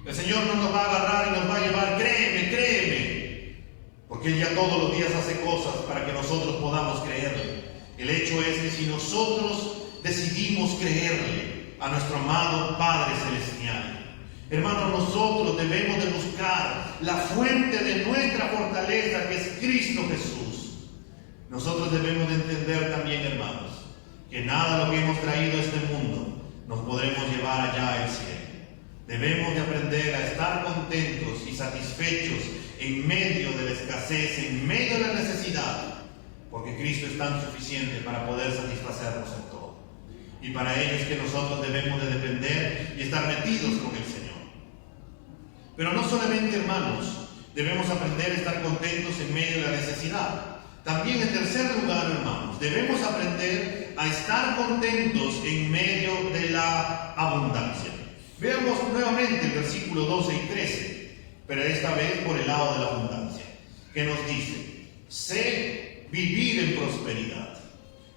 El Señor no nos va a agarrar y nos va a llevar: créeme, créeme, porque Él ya todos los días hace cosas para que nosotros podamos creerle. El hecho es que si nosotros decidimos creerle a nuestro amado Padre Celestial, hermanos, nosotros debemos de buscar la fuente de nuestra fortaleza, que es Cristo Jesús. Nosotros debemos de entender también, hermanos, que nada de lo que hemos traído a este mundo nos podremos llevar allá al cielo. Debemos de aprender a estar contentos y satisfechos en medio de la escasez, en medio de la necesidad, porque Cristo es tan suficiente para poder satisfacernos en todo. Y para ello es que nosotros debemos de depender y estar metidos con el Señor. Pero no solamente, hermanos, debemos aprender a estar contentos en medio de la necesidad. También, en tercer lugar, hermanos, debemos aprender a estar contentos en medio de la abundancia. Veamos nuevamente el versículo 12 y 13, pero esta vez por el lado de la abundancia, que nos dice: sé vivir en prosperidad.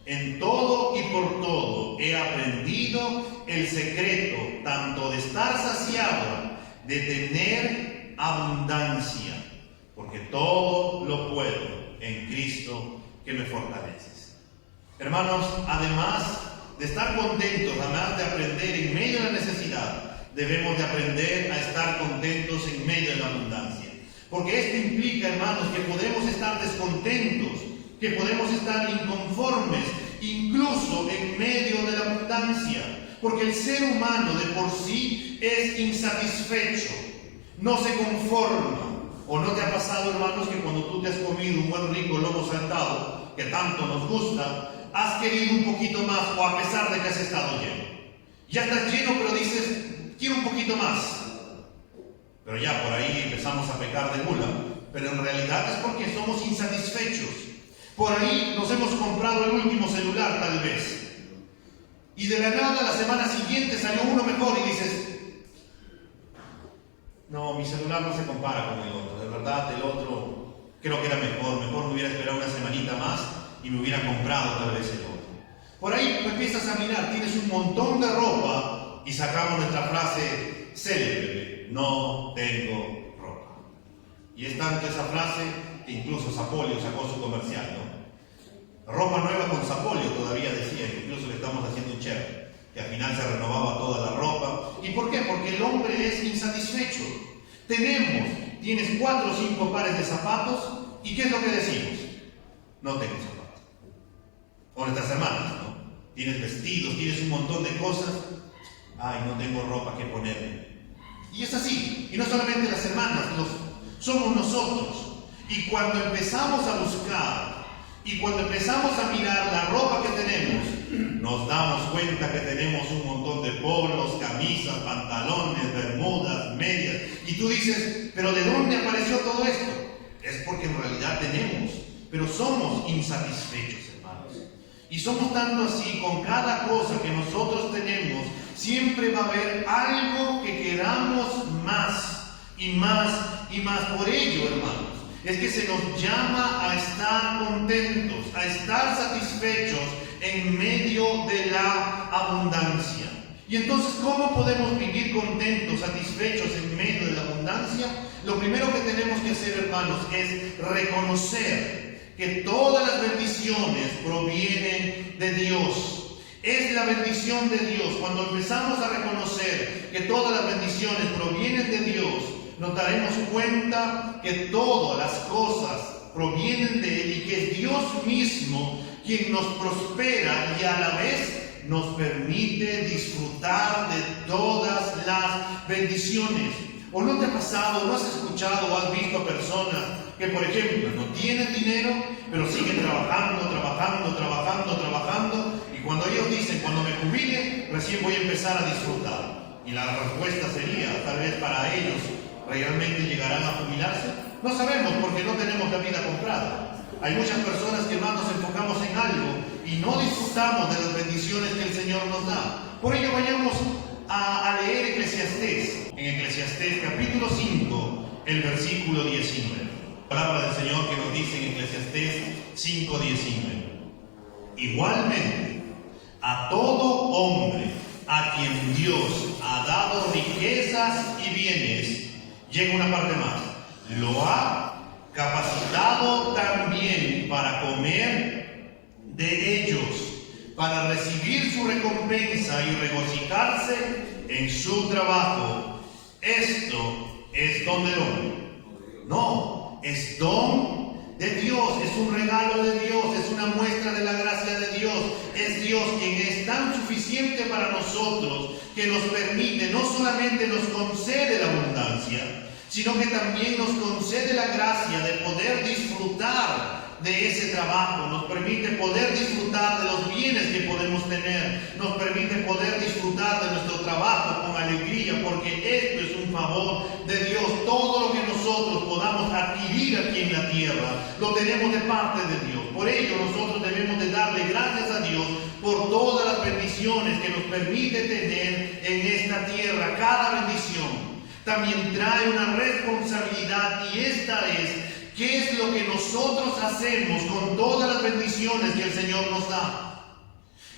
En todo y por todo he aprendido el secreto tanto de estar saciado, de tener abundancia, porque todo lo puedo en Cristo que que me fortaleces. Hermanos, además de estar contentos, además de aprender en medio de la necesidad, debemos de aprender a estar contentos en medio de la abundancia. Porque esto implica, hermanos, que podemos estar descontentos, que podemos estar inconformes, incluso en medio de la abundancia. Porque el ser humano de por sí es insatisfecho, no se conforma. ¿O no te ha pasado, hermanos, que cuando tú te has comido un buen rico lomo saltado, que tanto nos gusta, has querido un poquito más, o a pesar de que has estado lleno? Ya estás lleno, pero dices, quiero un poquito más. Pero ya por ahí empezamos a pecar de gula, pero en realidad es porque somos insatisfechos. Por ahí nos hemos comprado el último celular tal vez, y de la nada la semana siguiente salió uno mejor y dices, no, mi celular no se compara con el otro, de verdad el otro creo que era mejor me hubiera esperado una semanita más y me hubiera comprado tal vez el otro. Por ahí empiezas a mirar, tienes un montón de ropa y sacamos nuestra frase célebre, no tengo ropa. Y es tanto esa frase que incluso Sapolio sacó su comercial, ¿no? Ropa nueva con Sapolio todavía decía, incluso le estamos haciendo un cherry, que al final se renovaba toda la ropa. ¿Y por qué? Porque el hombre es insatisfecho. Tienes 4 o 5 pares de zapatos, ¿y qué es lo que decimos? No tengo zapatos. O nuestras hermanas, ¿no? Tienes vestidos, tienes un montón de cosas, ay, no tengo ropa que ponerme. Y es así, y no solamente las hermanas, somos nosotros. Y cuando empezamos a buscar, y cuando empezamos a mirar la ropa que tenemos, nos damos cuenta que tenemos un montón de polos, camisas, pantalones, bermudas, medias. Y tú dices, ¿pero de dónde apareció todo esto? Es porque en realidad tenemos, pero somos insatisfechos, hermanos. Y somos tanto así, con cada cosa que nosotros tenemos, siempre va a haber algo que queramos más y más y más. Por ello, hermanos, es que se nos llama a estar contentos, a estar satisfechos en medio de la abundancia. Y entonces, ¿cómo podemos vivir contentos, satisfechos en medio de la abundancia? Lo primero que tenemos que hacer, hermanos, es reconocer que todas las bendiciones provienen de Dios. Es la bendición de Dios. Cuando empezamos a reconocer que todas las bendiciones provienen de Dios, nos daremos cuenta que todas las cosas provienen de Él y que es Dios mismo quien nos prospera y a la vez nos permite disfrutar de todas las bendiciones. ¿O no te ha pasado, no has escuchado o has visto a personas que, por ejemplo, no tienen dinero, pero siguen trabajando, y cuando ellos dicen, cuando me jubile, recién voy a empezar a disfrutar? Y la respuesta sería, tal vez para ellos, ¿realmente llegarán a jubilarse? No sabemos, porque no tenemos la vida comprada. Hay muchas personas que más nos enfocamos en algo y no disfrutamos de las bendiciones que el Señor nos da. Por ello vayamos a leer Eclesiastés. En Eclesiastés capítulo 5, el versículo 19. Palabra del Señor que nos dice en Eclesiastés 5:19. Igualmente, a todo hombre a quien Dios ha dado riquezas y bienes, llega una parte más, lo ha capacitado también para comer de ellos, para recibir su recompensa y regocijarse en su trabajo. ¿Esto es don del hombre? No, es don de Dios, es un regalo de Dios, es una muestra de la gracia de Dios. Es Dios quien es tan suficiente para nosotros que nos permite, no solamente nos concede la abundancia, sino que también nos concede la gracia de poder disfrutar de ese trabajo, nos permite poder disfrutar de los bienes que podemos tener, nos permite poder disfrutar de nuestro trabajo con alegría, porque esto es un favor de Dios. Todo lo que nosotros podamos adquirir aquí en la tierra, lo tenemos de parte de Dios. Por ello nosotros debemos de darle gracias a Dios por todas las bendiciones que nos permite tener en esta tierra. Cada bendición también trae una responsabilidad, y esta es: ¿qué es lo que nosotros hacemos con todas las bendiciones que el Señor nos da?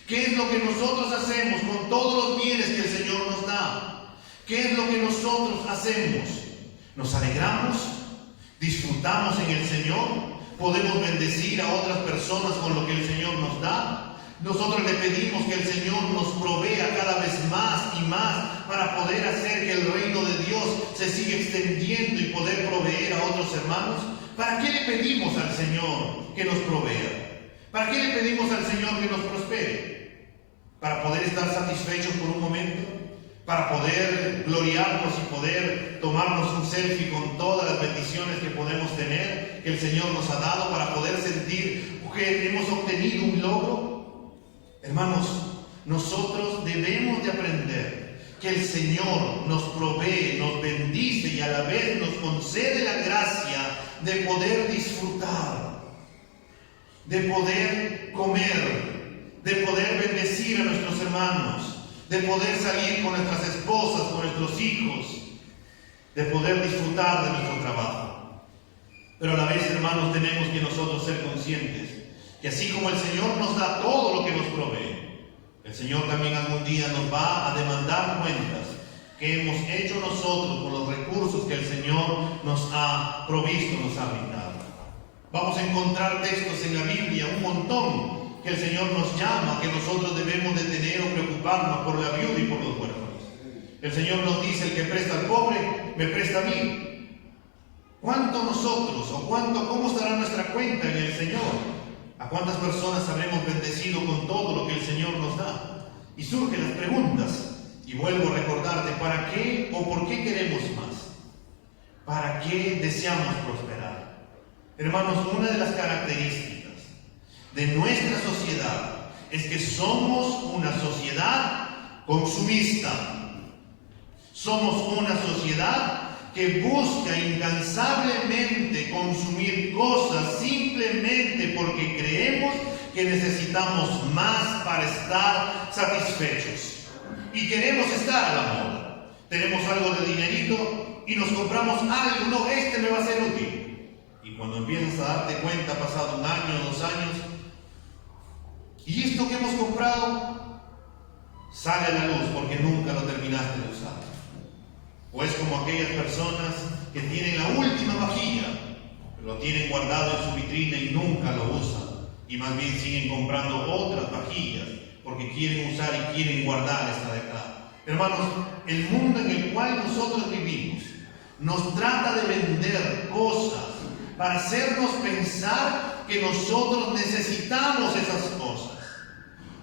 ¿Qué es lo que nosotros hacemos con todos los bienes que el Señor nos da? ¿Qué es lo que nosotros hacemos? ¿Nos alegramos? ¿Disfrutamos en el Señor? podemos bendecir a otras personas con lo que el Señor nos da. Nosotros le pedimos que el Señor nos provea cada vez más y más para poder hacer que el reino de Dios se siga extendiendo y poder proveer a otros hermanos. ¿Para qué le pedimos al Señor que nos provea? ¿Para qué le pedimos al Señor que nos prospere? ¿Para poder estar satisfechos por un momento? ¿Para poder gloriarnos y poder tomarnos un selfie con todas las bendiciones que podemos tener, que el Señor nos ha dado, para poder sentir que hemos obtenido un logro? Hermanos, nosotros debemos de aprender que el Señor nos provee, nos bendice y a la vez nos concede la gracia de poder disfrutar, de poder comer, de poder bendecir a nuestros hermanos, de poder salir con nuestras esposas, con nuestros hijos, de poder disfrutar de nuestro trabajo. Pero a la vez, hermanos, tenemos que nosotros ser conscientes que así como el Señor nos da todo lo que nos provee, el Señor también algún día nos va a demandar cuentas que hemos hecho nosotros con los recursos que el Señor nos ha provisto, nos ha brindado. Vamos a encontrar textos en la Biblia, un montón, que el Señor nos llama, que nosotros debemos de tener o preocuparnos por la viuda y por los huérfanos. El Señor nos dice: el que presta al pobre, me presta a mí. ¿Cuánto nosotros o cómo estará nuestra cuenta en el Señor? ¿A cuántas personas habremos bendecido con todo lo que el Señor nos da? Y surgen las preguntas, y vuelvo a recordarte: ¿para qué o por qué queremos más? ¿Para qué deseamos prosperar? Hermanos, una de las características de nuestra sociedad es que somos una sociedad consumista. Somos una sociedad que busca incansablemente consumir cosas simplemente porque creemos que necesitamos más para estar satisfechos. Y queremos estar a la moda. Tenemos algo de dinerito y nos compramos algo. No, este me va a ser útil. Y cuando empiezas a darte cuenta, pasado un año, 2 años, y esto que hemos comprado sale a la luz porque nunca lo terminaste de usar. O es como aquellas personas que tienen la última vajilla, pero lo tienen guardado en su vitrina y nunca lo usan. Y más bien siguen comprando otras vajillas porque quieren usar y quieren guardar esta de acá. Hermanos, el mundo en el cual nosotros vivimos nos trata de vender cosas para hacernos pensar que nosotros necesitamos esas cosas,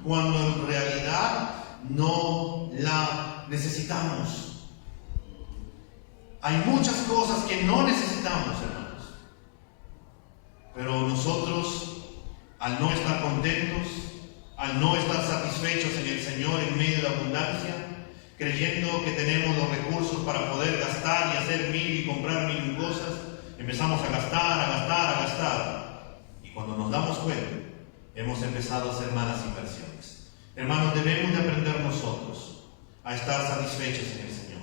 cuando en realidad no la necesitamos. Hay muchas cosas que no necesitamos, hermanos. Pero nosotros, al no estar contentos, al no estar satisfechos en el Señor en medio de la abundancia, creyendo que tenemos los recursos para poder gastar y hacer mil y comprar mil cosas, empezamos a gastar. Y cuando nos damos cuenta, hemos empezado a hacer malas inversiones. Hermanos, debemos de aprender nosotros a estar satisfechos en el Señor.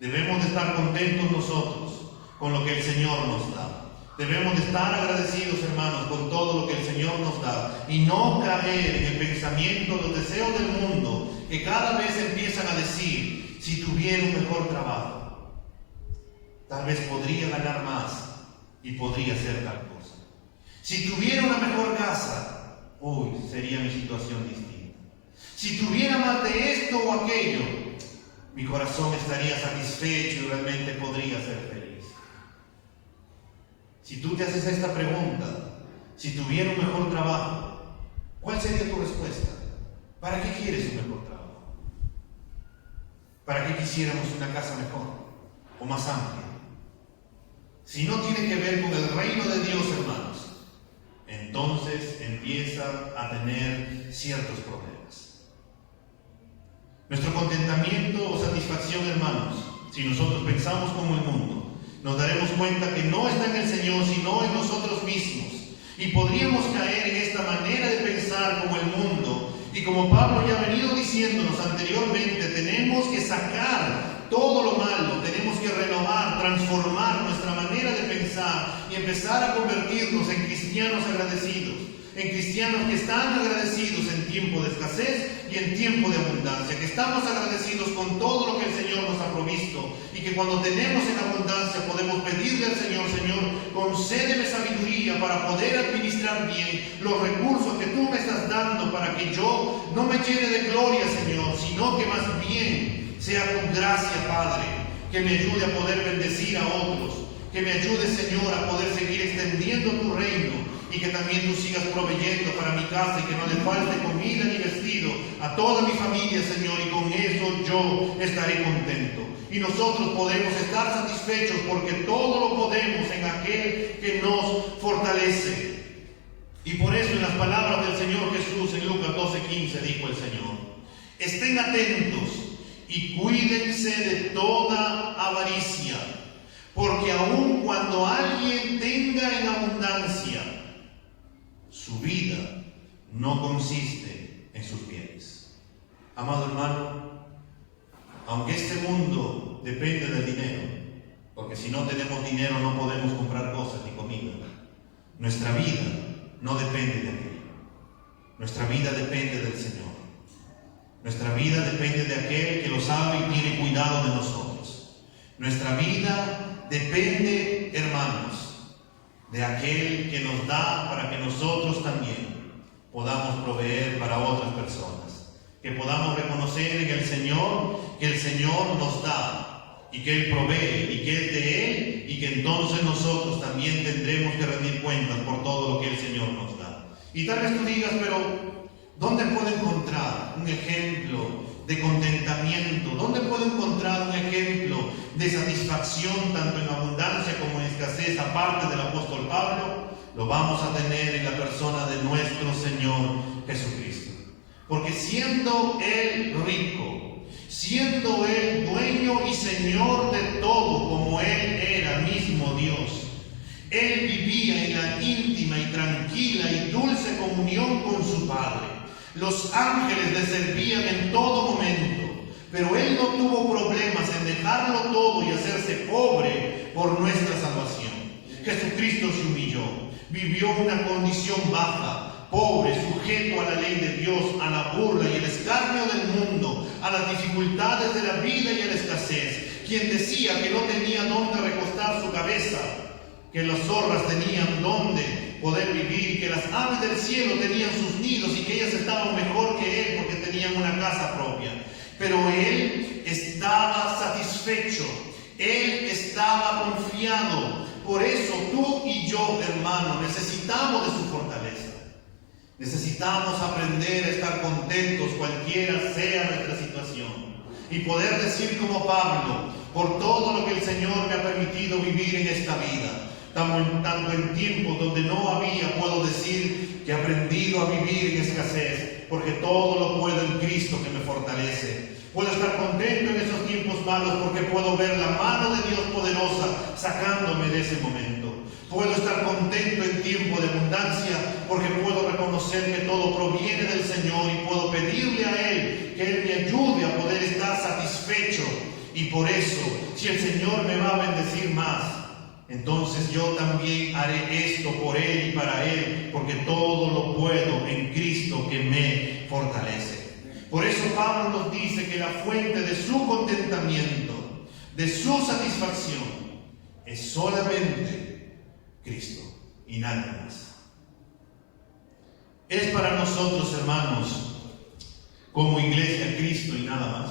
Debemos de estar contentos nosotros con lo que el Señor nos da. Debemos de estar agradecidos, hermanos, con todo lo que el Señor nos da. Y no caer en el pensamiento, los deseos del mundo, que cada vez empiezan a decir: si tuviera un mejor trabajo, tal vez podría ganar más y podría hacer tal cosa. Si tuviera una mejor casa, sería mi situación distinta. Si tuviera más de esto o aquello, mi corazón estaría satisfecho y realmente podría ser feliz. Si tú te haces esta pregunta, si tuviera un mejor trabajo, ¿cuál sería tu respuesta? ¿Para qué quieres un mejor trabajo? ¿Para qué quisiéramos una casa mejor o más amplia? Si no tiene que ver con el reino de Dios, hermanos, entonces empieza a tener ciertos problemas. Nuestro contentamiento o satisfacción, hermanos, si nosotros pensamos como el mundo, nos daremos cuenta que no está en el Señor, sino en nosotros mismos. Y podríamos caer en esta manera de pensar como el mundo. Y como Pablo ya ha venido diciéndonos anteriormente, tenemos que sacar todo lo malo, tenemos que renovar, transformar nuestra manera de pensar y empezar a convertirnos en cristianos agradecidos, en cristianos que están agradecidos en tiempo de escasez y en tiempo de abundancia, que estamos agradecidos con todo lo que el Señor nos ha provisto y que cuando tenemos en abundancia podemos pedirle al Señor: Señor, concédeme sabiduría para poder administrar bien los recursos que tú me estás dando, para que yo no me llene de gloria, Señor, sino que más bien sea tu gracia, Padre, que me ayude a poder bendecir a otros, que me ayude, Señor, a poder seguir extendiendo tu reino, y que también tú sigas proveyendo para mi casa y que no le falte comida ni vestido a toda mi familia, Señor, y con eso yo estaré contento. Y nosotros podemos estar satisfechos porque todo lo podemos en aquel que nos fortalece. Y por eso en las palabras del Señor Jesús en Lucas 12:15 dijo el Señor: estén atentos y cuídense de toda avaricia, porque aun cuando alguien tenga en abundancia, su vida no consiste en sus bienes. Amado hermano, aunque este mundo depende del dinero, porque si no tenemos dinero no podemos comprar cosas ni comida, nuestra vida no depende de aquello. Nuestra vida depende del Señor. Nuestra vida depende de aquel que lo sabe y tiene cuidado de nosotros. Nuestra vida depende, hermanos, de aquel que nos da para que nosotros también podamos proveer para otras personas, que podamos reconocer en el Señor que el Señor nos da y que Él provee y que es de Él, y que entonces nosotros también tendremos que rendir cuentas por todo lo que el Señor nos da. Y tal vez tú digas, pero ¿dónde puedo encontrar un ejemplo de contentamiento? ¿Dónde puedo encontrar un ejemplo de satisfacción tanto en abundancia como en escasez, aparte del apóstol Pablo? Lo vamos a tener en la persona de nuestro Señor Jesucristo. Porque siendo Él rico, siendo Él dueño y Señor de todo, como Él era mismo Dios, Él vivía en la íntima y tranquila y dulce comunión con su Padre. Los ángeles le servían en todo momento, pero Él no tuvo problemas en dejarlo todo y hacerse pobre por nuestra salvación. Jesucristo se humilló, vivió una condición baja, pobre, sujeto a la ley de Dios, a la burla y el escarnio del mundo, a las dificultades de la vida y a la escasez. Quien decía que no tenía dónde recostar su cabeza, que las zorras tenían dónde poder vivir, que las aves del cielo tenían sus nidos y que ellas estaban mejor que Él porque tenían una casa propia. Pero Él estaba satisfecho, Él estaba confiado. Por eso tú y yo, hermano, necesitamos de su fortaleza. Necesitamos aprender a estar contentos cualquiera sea nuestra situación y poder decir como Pablo: por todo lo que el Señor me ha permitido vivir en esta vida, tanto en tiempos donde no había, puedo decir que he aprendido a vivir en escasez, porque todo lo puedo en Cristo que me fortalece. Puedo estar contento en esos tiempos malos porque puedo ver la mano de Dios poderosa sacándome de ese momento. Puedo estar contento en tiempo de abundancia porque puedo reconocer que todo proviene del Señor y puedo pedirle a Él que Él me ayude a poder estar satisfecho. Y por eso, si el Señor me va a bendecir más, entonces yo también haré esto por Él y para Él, porque todo lo puedo en Cristo que me fortalece. Por eso Pablo nos dice que la fuente de su contentamiento, de su satisfacción, es solamente Cristo y nada más. Es para nosotros, hermanos, como iglesia, Cristo y nada más.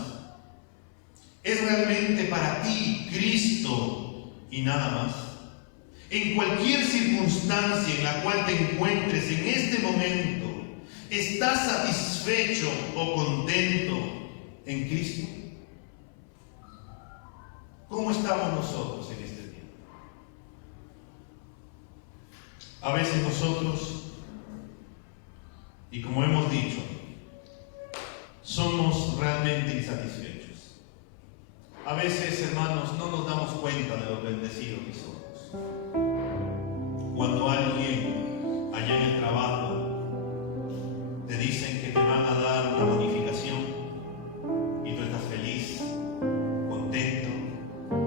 Es realmente para ti Cristo y nada más. En cualquier circunstancia en la cual te encuentres en este momento, ¿estás satisfecho o contento en Cristo? ¿Cómo estamos nosotros en este tiempo? A veces nosotros, y como hemos dicho, somos realmente insatisfechos. A veces, hermanos, no nos damos cuenta de lo bendecidos que somos. Cuando alguien allá en el trabajo te dicen que te van a dar una bonificación y tú estás feliz, contento,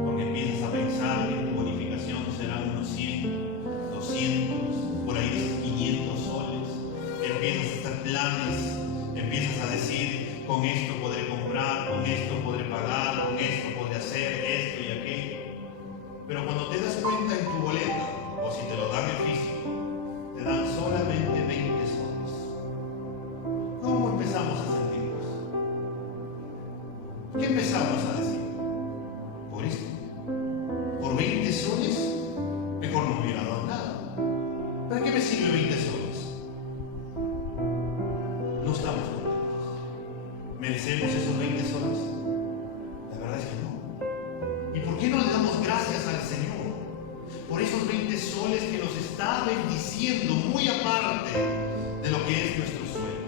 porque empiezas a pensar que tu bonificación será unos 100, 200, por ahí dices 500 soles, empiezas a hacer planes, empiezas a decir: con esto podré comprar, con esto podré pagar, con esto podré hacer esto y aquello. Pero cuando te das cuenta en tu boleta, o por esos 20 soles que nos está bendiciendo muy aparte de lo que es nuestro sueldo.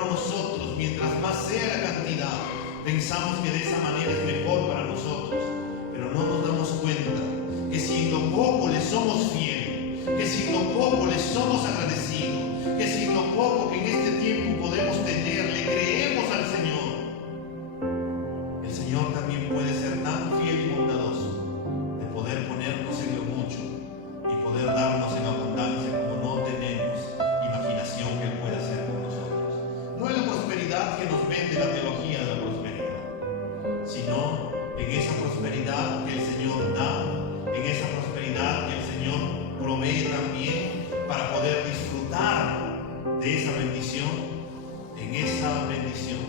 A nosotros, mientras más sea la cantidad, pensamos que de esa manera es mejor para nosotros, pero no nos damos cuenta que si en lo poco le somos fieles, que si en lo poco le somos agradecidos, que si en lo poco que en este tiempo podemos tener, le creemos al Señor, el Señor también puede ser tan fiel y bondadoso de poder ponernos en lo mucho y poder darnos en abundancia como no tenemos imaginación que Él puede hacer con nosotros. No es la prosperidad que nos vende la teología de la prosperidad, sino en esa prosperidad que el Señor da, en esa prosperidad que el Señor provee también para poder disfrutar de esa bendición, en esa bendición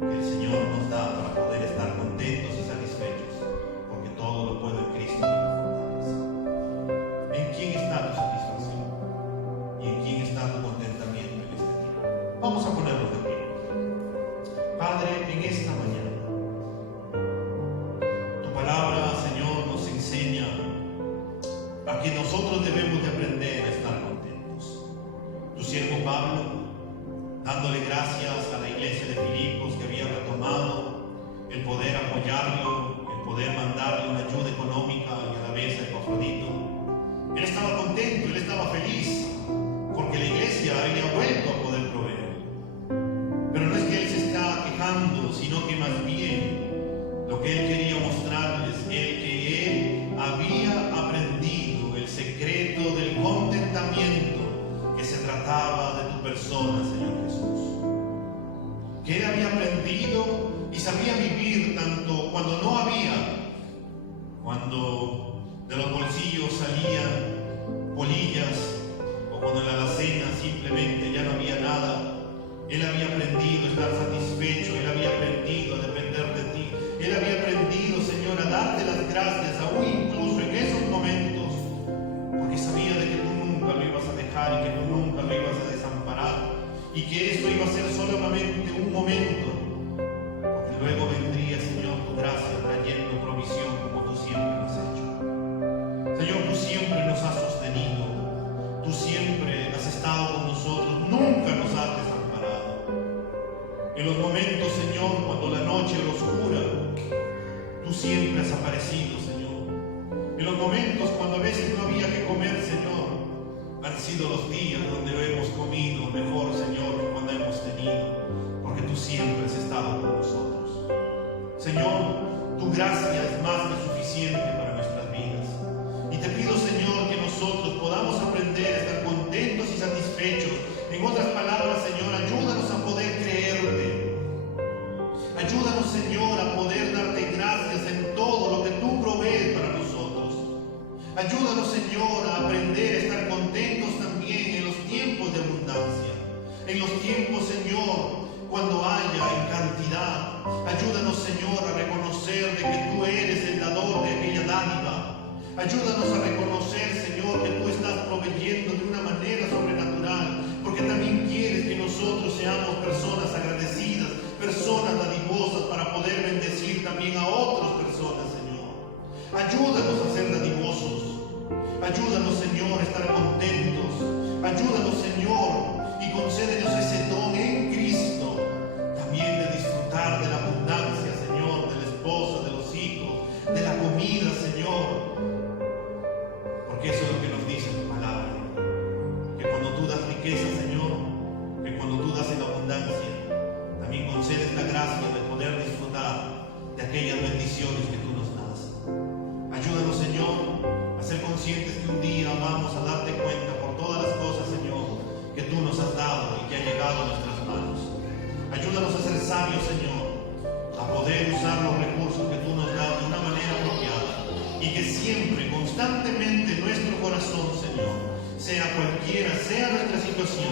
que el Señor nos da para poder estar contentos y satisfechos, porque todo lo puedo en Cristo que me fortalece. ¿En quién está tu satisfacción? ¿Y en quién está tu contentamiento en este tiempo? Vamos a ponernos de pie. Padre, en esta mañana, tu palabra, Señor, nos enseña a que nosotros debemos de aprender a estar contentos. Tu siervo Pablo, dándole gracias a la iglesia de Filipos que había retomado el poder apoyarlo, el poder mandarle una ayuda económica y a la vez a Epafrodito, él estaba contento, él estaba feliz, porque la iglesia había vuelto a poder proveer. Pero no es que él se está quejando, sino que más bien lo que él quería mostrarles es que él había aprendido el secreto del contentamiento, que se trataba de tu persona, Señor Jesús. Que él había aprendido y sabía vivir tanto cuando no había, cuando de los bolsillos salían polillas, o cuando en la alacena simplemente ya no había nada. Él había aprendido a estar satisfecho, él había aprendido a depender de ti, él había aprendido, Señor, a darte las gracias, aún incluso en esos momentos, porque sabía de que tú nunca lo ibas a dejar y que tú nunca lo ibas a desamparar, y que esto iba a ser solamente un momento, porque luego vendría, Señor, tu gracia trayendo provisión como tú siempre lo has hecho. Señor, tú siempre nos has sostenido, tú siempre has estado con nosotros, nunca nos has desamparado. En los momentos, Señor, cuando la noche era oscura, tú siempre has aparecido, Señor. En los momentos cuando a veces no había que comer, Señor, han sido los días donde hemos comido mejor, Señor, que cuando hemos tenido, porque tú siempre has estado con nosotros. Señor, tu gracia es más que suficiente para nuestras vidas. Y te pido, Señor, que nosotros podamos aprender a estar contentos y satisfechos. En otras palabras, Señor, ayúdanos a poder creerte. Ayúdanos, Señor, a poder darte gracias en todo lo que tú provees para nosotros. Ayúdanos, Señor, a aprender a estar contentos también en los tiempos de abundancia. En los tiempos, Señor, cuando haya en cantidad. Ayúdanos, Señor, a reconocer de que tú eres el dador de aquella dádiva. Ayúdanos a reconocer, Señor, que tú estás proveyendo de una manera sobrenatural, porque también quieres que nosotros seamos personas agradecidas, personas dadivosas para poder bendecir también a otras personas, Señor. Ayúdanos a ser dadivosos. Ayúdanos, Señor, a estar contentos. Ayúdanos, Señor, y concédenos ese don en Cristo, también de disfrutar de la abundancia, Señor, de la esposa, de los hijos, de la comida, Señor. Porque eso es lo que nos dice tu palabra, que cuando tú das riqueza, Señor, que cuando tú das en abundancia, también concedes la gracia de poder disfrutar de aquellas bendiciones que tú nos das. Ayúdanos, Señor, a ser conscientes que un día vamos a darte cuenta por todas las cosas, Señor, que tú nos has dado y que ha llegado a nuestras manos. Ayúdanos a ser sabios, Señor, a poder usar los recursos que tú nos das de una manera apropiada, y que siempre, constantemente, nuestro corazón, Señor, sea cualquiera sea nuestra situación,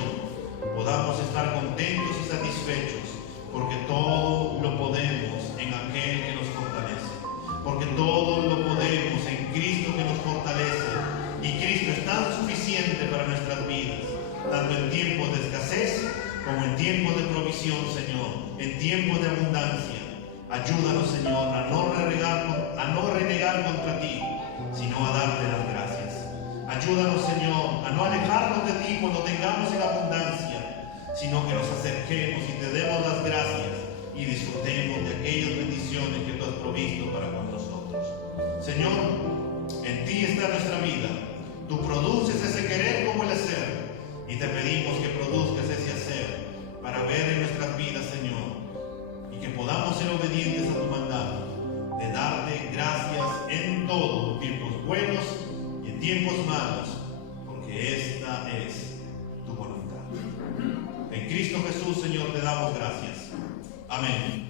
podamos estar contentos y satisfechos, porque todo lo podemos en aquel que nos fortalece, porque todo lo podemos en Cristo que nos fortalece, y Cristo es tan suficiente para nuestras vidas, tanto en tiempos de escasez como en tiempos de provisión, Señor, en tiempos de abundancia. Ayúdanos, Señor, a no renegar contra ti, sino a darte las gracias. Ayúdanos, Señor, a no alejarnos de ti cuando tengamos en abundancia, sino que nos acerquemos y te demos las gracias y disfrutemos de aquellas bendiciones que tú has provisto para con nosotros. Señor, en ti está nuestra vida. Tú produces ese querer como el hacer, y te pedimos que produzcas ese hacer para ver en nuestras vidas, Señor, y que podamos ser obedientes a tu mandato de darte gracias en todo, en tiempos buenos y en tiempos malos, porque esta es tu voluntad. En Cristo Jesús, Señor, te damos gracias. Amén.